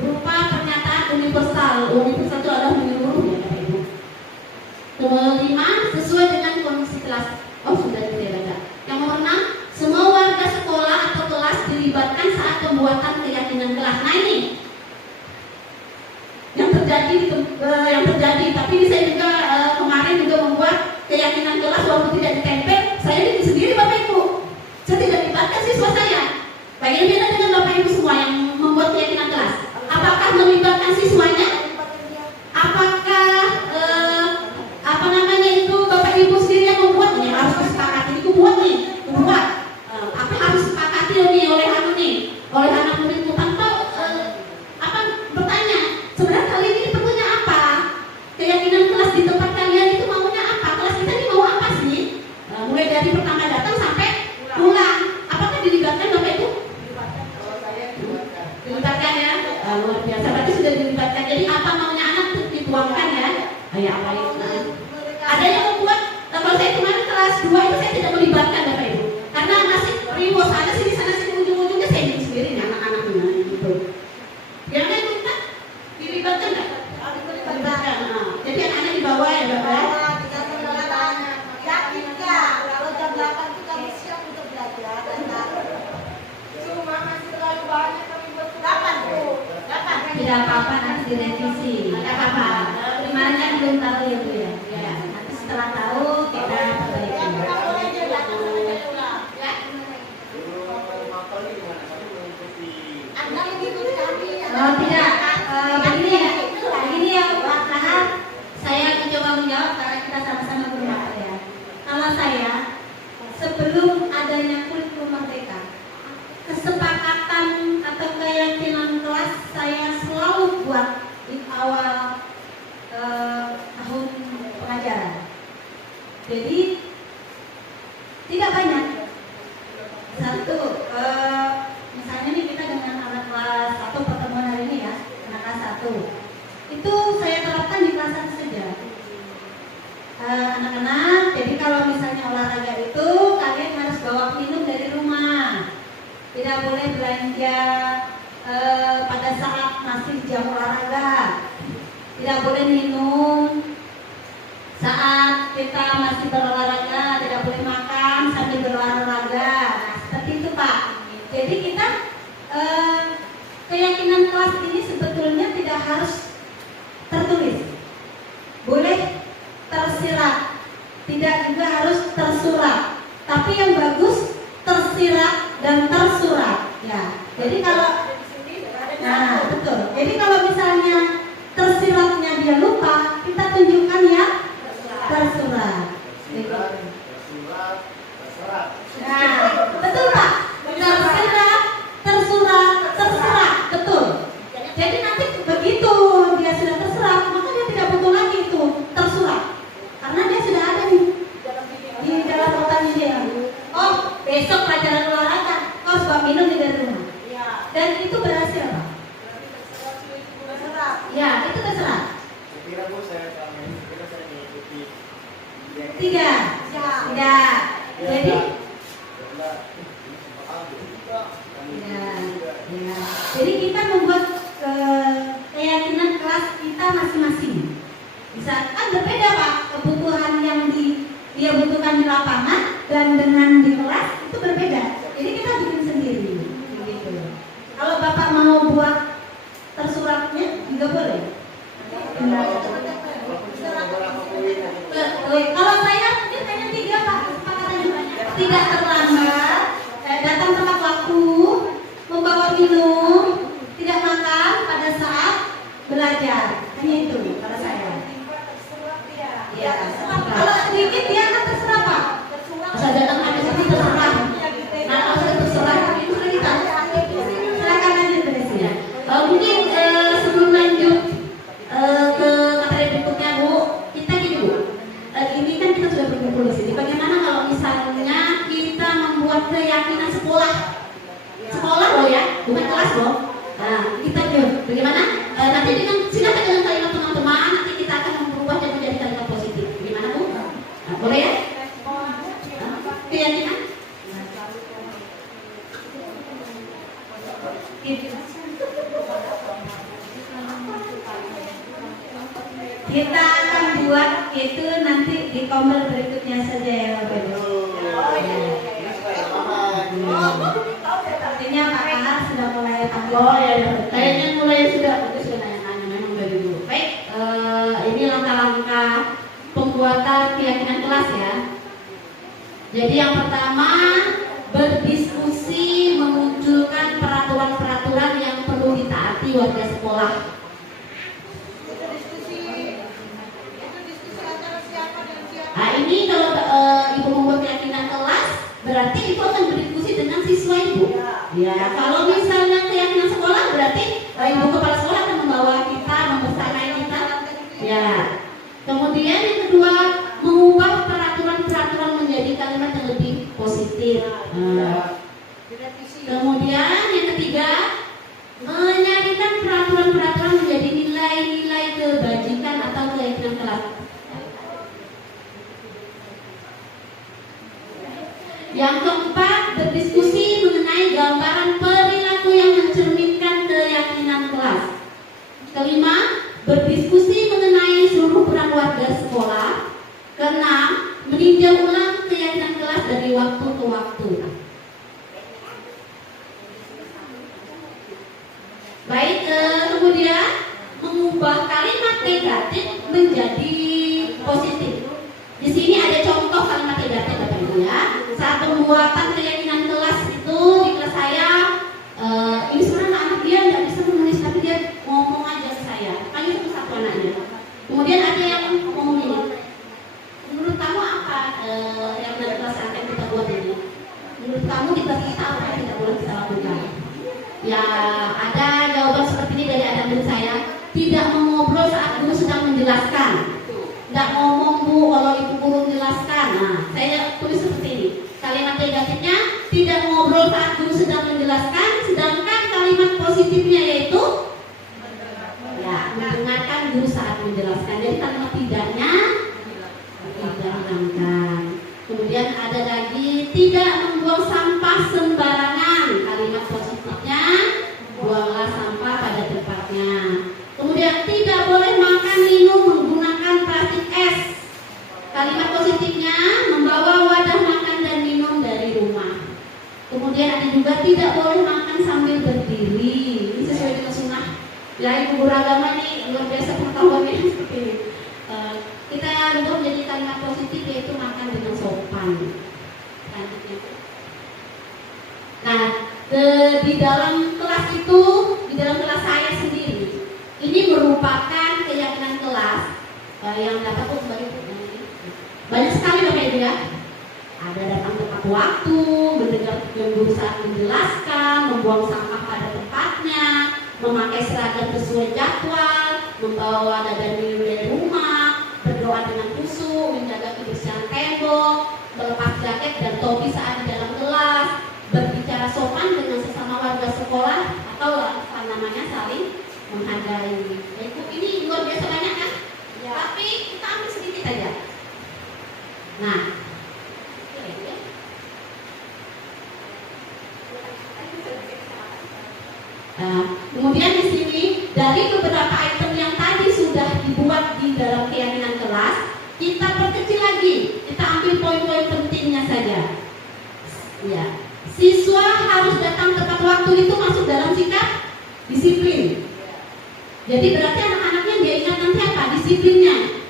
berupa pernyataan universal. Universal itu adalah menyeluruh ya Bapak Ibu. Kelima, sesuai dengan kondisi kelas. Oh sudah tidak. Yang nomor 6, semua warga sekolah atau kelas dilibatkan saat pembuatan keyakinan kelas. Nah ini yang terjadi. Tapi saya juga kemarin juga membuat keyakinan kelas walaupun tidak ditempel. Saya bikin sendiri Bapak Ibu. Saya tidak melibatkan siswa saya. Bagaimana dengan Bapak Ibu semua yang membuat keyakinan kelas? Apakah melibatkan siswanya? Apakah Bapak Ibu sendiri yang membuatnya? Harus disepakati. Itu buat nih, buat. Apa harus disepakati nih oleh anak muridmu tanpa bertanya. Sebenarnya kalian ini perlunya apa? Keyakinan kelas di tempat kalian itu maunya apa? Kelas kita ini mau apa sih? Mulai dari pertama datang sampai pulang. Apakah dilibatkan Bapak Ibu? Dilibatkan ya? Luar biasa. Berarti sudah dilibatkan. Jadi apa maunya anak itu dituangkan ya? Ya apa itu? Ada yang membuat, kalau saya kemarin kelas 2 itu saya tidak melibatkan Bapak Ibu. Karena masih ribut sana sini ujung-ujungnya saya ingin sendiri nih anak-anaknya gitu. Yang lain kita dilibatkan nggak? Dilibatkan. Jadi anak-anak di bawah ya Bapak. Yakin nggak? Kalau jam 8 itu kami siap untuk belajar. Cuma masih terlalu banyak kami buat 8 tuh. 8. Tidak apa-apa, nanti direvisi. Tidak apa-apa. Kemarin kan belum tahu ya Bu ya. Nanti setelah tahu kita perbaiki. Oh tidak, begini ya Pak Kahar, saya mencoba menjawab karena kita sama-sama bermakna ya. Kalau saya, sebelum adanya kurikulum merdeka, kesepakatan atau keyakinan kelas saya selalu buat di awal tahun pengajaran. Jadi tidak banyak. Satu, misalnya nih kita dengan anak kelas 1 pertemuan hari ini ya, anak kelas 1 itu saya terapkan di kelas 1 saja. Anak-anak, jadi kalau misalnya olahraga itu kalian harus bawa minum dari rumah. Tidak boleh belanja pada saat masih jam olahraga. Tidak boleh minum saat kita masih berolahraga, tidak boleh makan sambil berolahraga. Nah, seperti itu Pak. Jadi kita keyakinan kelas ini sebetulnya tidak harus tertulis, boleh tersirat, tidak juga harus tersurat. Tapi yang bagus tersirat dan tersurat. Ya. Jadi kalau betul. Jadi kalau misalnya tersiratnya dia lupa, kita tunjukkan ya tersurat. Ya, jadi jadi kita membuat keyakinan kelas kita masing-masing. Bisa kan berbeda Pak, kebutuhan yang dia butuhkan di lapangan dan dengan di kelas itu berbeda. Jadi kita bikin sendiri. Gitu. Kalau Bapak mau buat tersuratnya juga boleh. Kalau saya mungkin hanya 3 Pak, kesepakatannya banyak. Tidak terlambat, datang tepat waktu, membawa minum, tidak makan pada saat belajar. Hanya itu kalau saya. Ya, kalau sedikit dia akan terserah Pak. Saya datang ada sini terserah. Nah, kalau saya terserah itu sudah kita. Silakan lanjut ya. Mungkin sebelum lanjut ke materi berikutnya Bu, kita gini Bu. Ini kan kita sudah berkumpul di sini. Bagaimana kalau misalnya kita membuat keyakinan sekolah? Sekolah loh ya, bukan kelas loh. Nah, kita bagaimana? Nanti dengan silakan dengan kalimat teman-teman, nanti kita akan merubah dan menjadi kalimat positif. Gimana Bu? Nah, boleh ya? Keyakinan? Kita akan buat itu nanti di komen berikutnya saja ya Bapak Ibu. Artinya Pak Kahar sudah mulai tampil. Kayaknya mulai sudah nanya memang dari dulu. Baik, ini langkah-langkah pembuatan keyakinan kelas ya. Jadi yang pertama, berdiskusi memunculkan peraturan-peraturan yang perlu ditaati warga sekolah. Nah ini kalau Ibu membuat keyakinan kelas, berarti Ibu akan berdiskusi dengan siswa Ibu. Ya, kalau misalnya keyakinan sekolah, berarti Ibu kepala sekolah akan membawa kita, membersamai kita. Ya. Kemudian yang kedua, mengubah peraturan-peraturan menjadi kalimat yang lebih positif. Kemudian yang ketiga, menjadikan peraturan-peraturan menjadi nilai-nilai kebajikan atau keyakinan kelas. Yang keempat, berdiskusi mengenai gambaran perilaku yang mencerminkan keyakinan kelas. Kelima, berdiskusi mengenai seluruh peran warga sekolah. Keenam, meninjau ulang keyakinan kelas dari waktu ke waktu. Baik, kemudian mengubah kalimat negatif menjadi positif. Di sini ada contoh kalimat negatif Bapak Ibu ya. Saat pembuatan keyakinan kelas itu di kelas saya, ini sebenarnya anak dia nggak bisa menulis tapi dia ngomong aja ke saya. Panggil satu anaknya. Kemudian ada yang ngomong ini. Menurut kamu apa yang dari kelas akan kita buat ini? Menurut kamu di kelas kita apa yang tidak boleh kita lakukan? Ya ada jawaban seperti ini dari anak murid saya. Tidak mengobrol saat guru sedang menjelaskan. Tidak ngomong Bu kalau ibu guru menjelaskan. Nah, saya tulis seperti ini. Kalimat negatifnya tidak ngobrol saat guru sedang menjelaskan, sedangkan kalimat positifnya yaitu ya mendengarkan guru saat menjelaskan. Jadi kalimat tidaknya tidak hilangkan. Kemudian ada lagi tidak membuang sampah sembarangan. Kalimat positifnya buanglah sampah pada tempatnya. Kemudian tidak boleh makan minum menggunakan plastik es. Kalimat positifnya membawa wadah makan dan minum dari rumah. Kemudian ada juga tidak boleh makan sambil berdiri. Ini sesuai dengan sunnah. Ya Ibu guru agama ini luar biasa pengetahuannya seperti ini. Kita rubah menjadi kalimat positif yaitu makan dengan sopan. Nah, di dalam kelas itu, di dalam kelas saya sendiri, ini merupakan keyakinan kelas yang dapat sebagai banyak sekali Bapak Ibu ya. Ada datang tepat waktu, mendengar guru saat menjelaskan, membuang sampah pada tempatnya, memakai seragam sesuai jadwal, membawa dada minum dari rumah, berdoa dengan khusyuk, menjaga kebersihan tembok, melepas jaket dan topi saat di dalam kelas, berbicara sopan dengan sesama warga sekolah atau apa namanya saling menghargai. Ini luar biasa banyak kan? Ya. Tapi kita ambil sedikit aja. Nah, dari beberapa item yang tadi sudah dibuat di dalam keyakinan kelas, kita perkecil lagi, kita ambil poin-poin pentingnya saja. Ya, siswa harus datang tepat waktu itu masuk dalam sikap disiplin. Jadi berarti anak-anaknya dia ingat nanti apa? Disiplinnya.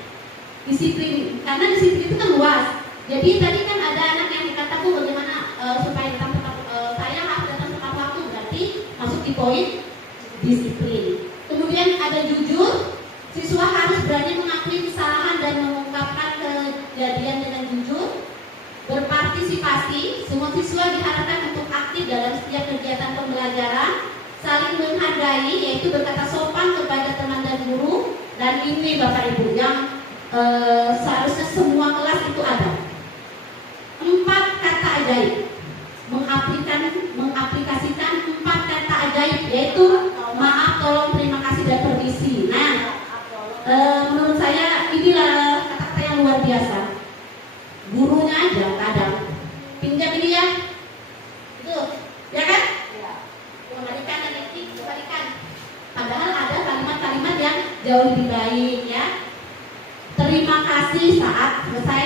Disiplin, karena disiplin itu kan luas. Jadi tadi kan ada anak yang dikatakan bagaimana supaya datang tepat, saya harus datang tepat waktu, berarti masuk di poin disiplin. Kemudian ada jujur, siswa harus berani mengakui kesalahan dan mengungkapkan kejadian dengan jujur. Berpartisipasi, semua siswa diharapkan untuk aktif dalam setiap kegiatan pembelajaran. Saling menghargai, yaitu berkata sopan kepada teman dan guru. Dan ini Bapak Ibu yang seharusnya semua kelas itu ada. 4 kata ajaib, mengaplikasikan 4 kata ajaib, yaitu maaf, tolong, terima kasih, dan permisi. Nah, menurut saya inilah kata-kata yang luar biasa. Gurunya aja kadang pinjam ini ya, itu ya kan, kembalikan dan kembalikan. Padahal ada kalimat-kalimat yang jauh lebih baik ya. Terima kasih saat selesai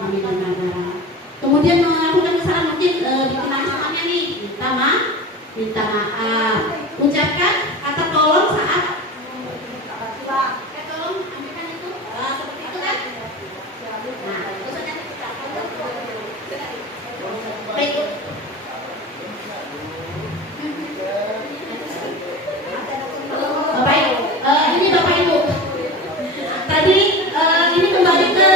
pembinaan negara. Kemudian melakukan kesalahan mungkin dikenal semuanya nih, minta maaf, ucapkan kata tolong saat tolong ambilkan itu, seperti itu kan. Nah, baik. Baik, ini Bapak Ibu. Tadi ini kembali ke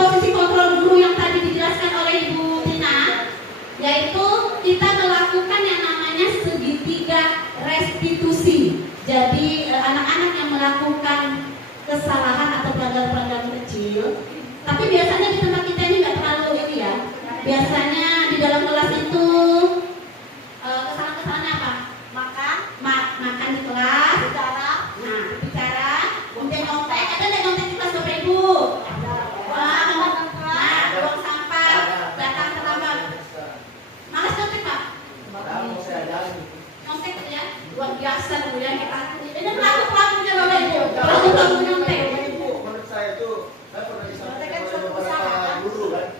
posisi kontrol guru yang tadi dijelaskan oleh Ibu Tina, yaitu kita melakukan yang namanya segitiga restitusi. Jadi anak-anak yang melakukan kesalahan atau pelanggaran-pelanggaran kecil, tapi biasanya di tempat kita ini nggak terlalu ini ya. Biasanya di dalam kelas itu kesalahan-kesalahannya apa? Makan di kelas, bicara, kemudian nyontek. Ada nggak nyontek di kelas Bapak Ibu? Buang sampah, datang terlambat. Malas nyontek Pak? Nyontek itu ya, luar biasa kemudian kita. Ini pelaku-pelakunya Bapak Ibu, pelaku-pelaku nyontek. Menurut saya itu, saya pernah disampaikan oleh beberapa guru kan.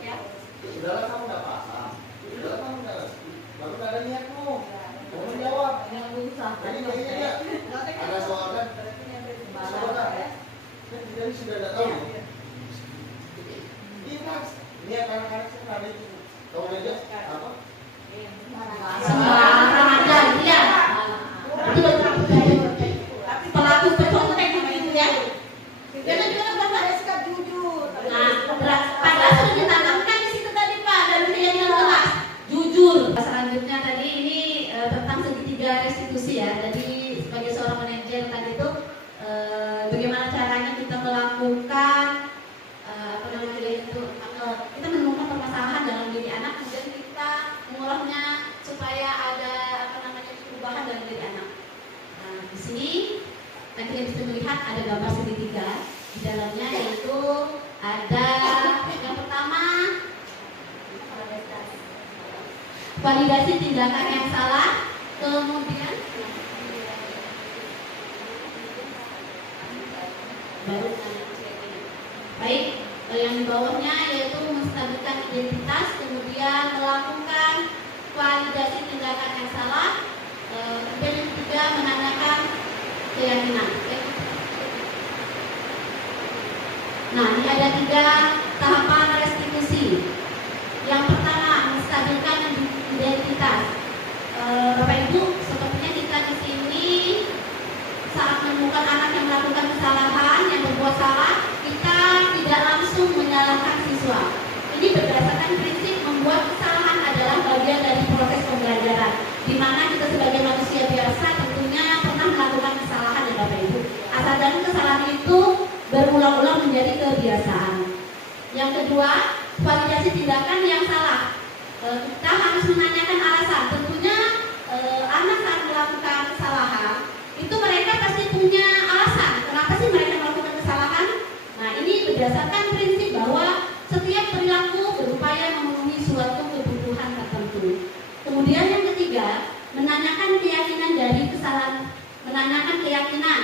Sudahlah kamu nggak paham, sudahlah kamu nggak ngerti, baru nggak ada niatmu, mau menjawab. Jadi kayaknya ya, ada soal kan, kita sudah tidak tahu. Ini kan, ini anak-anak sekarang itu, tahu aja apa? Sembarang aja, iya. Pelaku berkontek begitu ya. Jangan juga Bapak ada sikap jujur. Nah, padahal sudah ditanamkan di situ tadi Pak dari keyakinan kelas. Jujur. Selanjutnya tadi ini tentang segitiga restitusi ya. Jadi sebagai seorang manajer tadi itu bagaimana caranya kita melakukan apa namanya itu kita menemukan permasalahan dalam diri anak, kemudian kita mengolahnya supaya ada apa namanya perubahan dalam diri anak. Nah, di sini kita bisa melihat ada gambar segitiga di dalamnya, yaitu ada yang pertama validasi tindakan yang salah, kemudian baik yang di bawahnya yaitu menstabilkan identitas, kemudian melakukan validasi tindakan yang salah, kemudian yang ketiga menanyakan keyakinan. Nah, ini ada 3 tahapan restitusi. Yang pertama menstabilkan identitas. Bapak Ibu, sepertinya kita di sini saat menemukan anak yang melakukan kesalahan, yang berbuat salah, kita tidak langsung menyalahkan siswa. Ini berdasarkan prinsip membuat kesalahan adalah bagian dari proses pembelajaran, di mana kita sebagai manusia biasa tentunya pernah melakukan kesalahan ya Bapak Ibu. Asal dari kesalahan itu berulang-ulang menjadi kebiasaan. Yang kedua, validasi tindakan yang salah. Kita harus menanyakan alasan. Tentunya anak saat melakukan kesalahan itu mereka pasti punya alasan. Kenapa sih mereka melakukan kesalahan? Nah, ini berdasarkan prinsip bahwa setiap perilaku berupaya memenuhi suatu kebutuhan tertentu. Kemudian yang ketiga, menanyakan keyakinan dari kesalahan, menanyakan keyakinan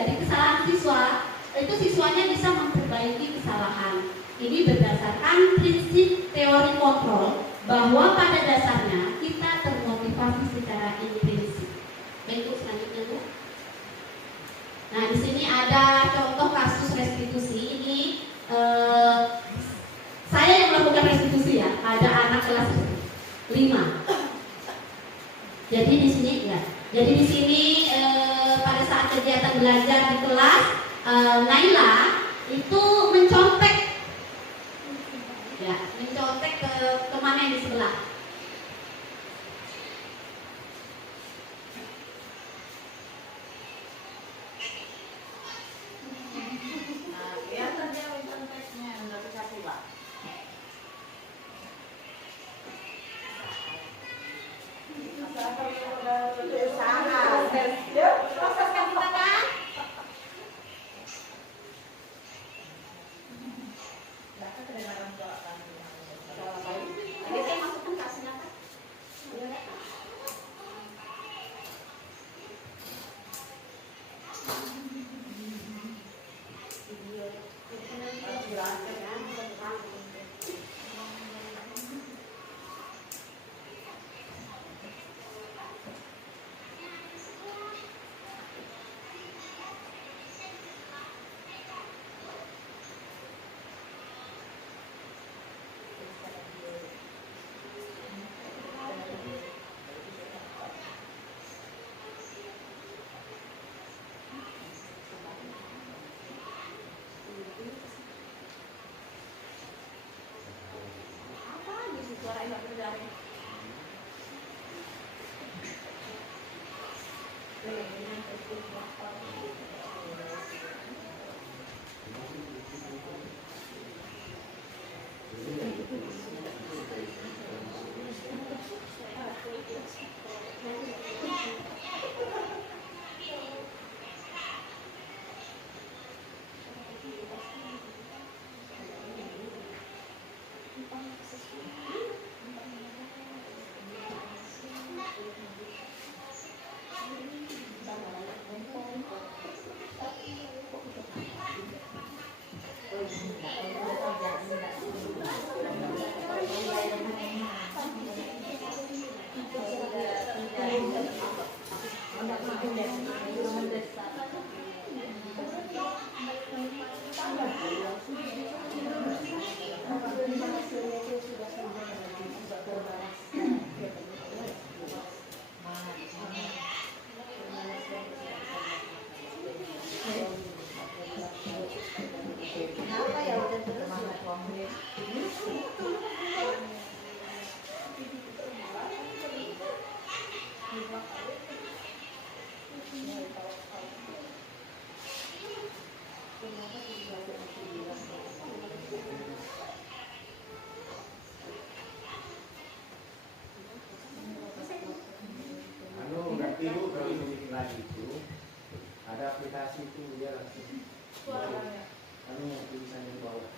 terjadi kesalahan siswa, itu siswanya bisa memperbaiki kesalahan. Ini berdasarkan prinsip teori kontrol bahwa pada dasarnya kita termotivasi secara intrinsik. Baik Bu, selanjutnya Bu. Nah di sini ada contoh kasus restitusi. Ini saya yang melakukan restitusi ya. Ada anak kelas 5. Jadi di sini ya. Jadi di sini pada saat kegiatan belajar di kelas, Naila itu mencontek ke temannya yang di sebelah. Nah, kelihatan dia konteksnya nggak bisa pulang. Proses kan kita kan? Ini saya masukkan ke aslinya kan? Ibu kalau bikin lagi itu ada aplikasi itu dia langsung tulisannya di bawah.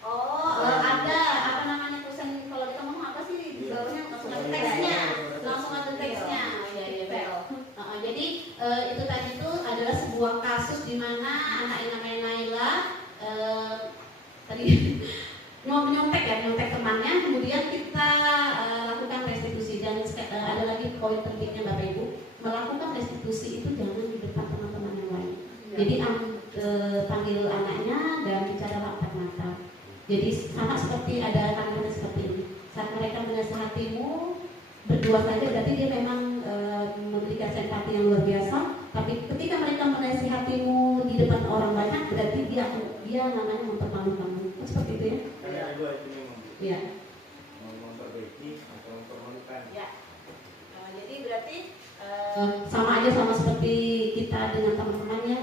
Oh, ada apa namanya tulisan kalau kita ngomong apa sih di bawahnya langsung ada teksnya, ya. Jadi itu tadi itu adalah sebuah kasus di mana anak Naila tadi nyontek temannya, kemudian kita lakukan restitusi dan ada lagi poin pentingnya Bapak Ibu, melakukan restitusi itu jangan di depan teman-teman yang lain. Jadi panggil anaknya dan bicara empat mata. Jadi sama seperti ada kalimat seperti ini. Saat mereka menasihatimu berdua saja berarti dia memang memberikan simpati yang luar biasa. Tapi ketika mereka menasihatimu di depan orang banyak berarti dia namanya mempermalukanmu. Seperti itu ya? Ada dua itu memang. Iya. Memperbaiki atau mempermalukan. Ya. Jadi berarti sama aja sama seperti kita dengan teman-temannya.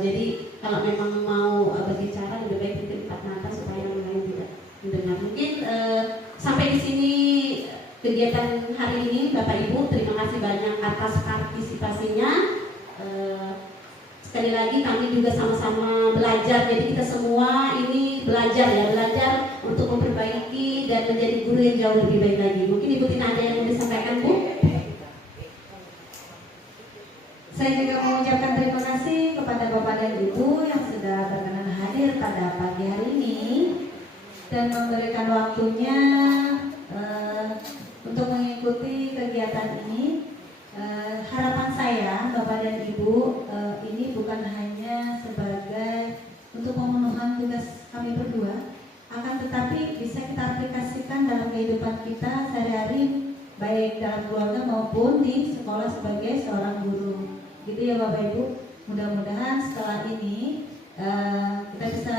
Jadi kalau memang mau berbicara lebih baik mungkin empat mata supaya yang lain tidak mendengar. Mungkin sampai di sini kegiatan hari ini Bapak Ibu, terima kasih banyak atas partisipasinya. Sekali lagi kami juga sama-sama belajar, jadi kita semua ini belajar untuk memperbaiki dan menjadi guru yang jauh lebih baik lagi. Mungkin Ibu Tina ada yang mau disampaikan Bu? Saya juga mengucapkan terima kasih kepada Bapak dan Ibu yang sudah berkenan hadir pada pagi hari ini dan memberikan waktunya untuk mengikuti kegiatan ini. Harapan saya Bapak dan Ibu, ini bukan hanya sebagai untuk pemenuhan tugas kami berdua, akan tetapi bisa kita aplikasikan dalam kehidupan kita sehari-hari, baik dalam keluarga maupun di sekolah sebagai seorang guru. Gitu ya Bapak Ibu. Mudah-mudahan setelah ini kita bisa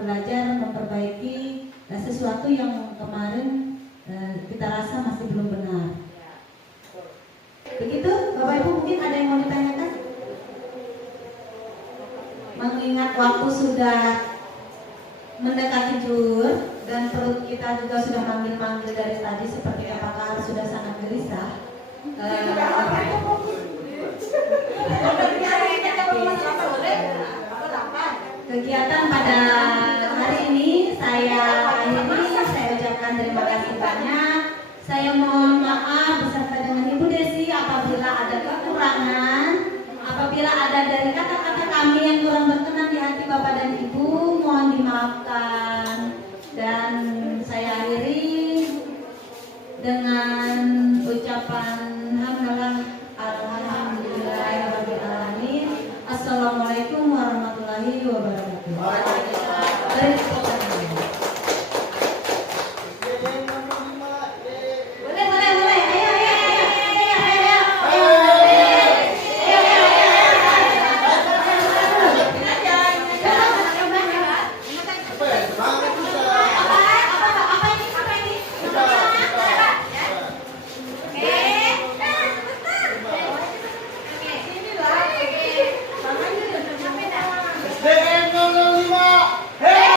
belajar memperbaiki sesuatu yang kemarin kita rasa masih belum benar. Begitu Bapak Ibu, mungkin ada yang mau ditanyakan? Mengingat waktu sudah mendekati zuhur dan perut kita juga sudah manggil-manggil dari tadi seperti apakah sudah sangat gelisah. Kegiatan pada hari ini saya ucapkan terima kasih banyak. Saya mohon maaf beserta dengan Ibu Desi apabila ada kekurangan, apabila ada dari kata-kata kami yang kurang berkenan di hati Bapak dan Ibu, mohon dimaafkan.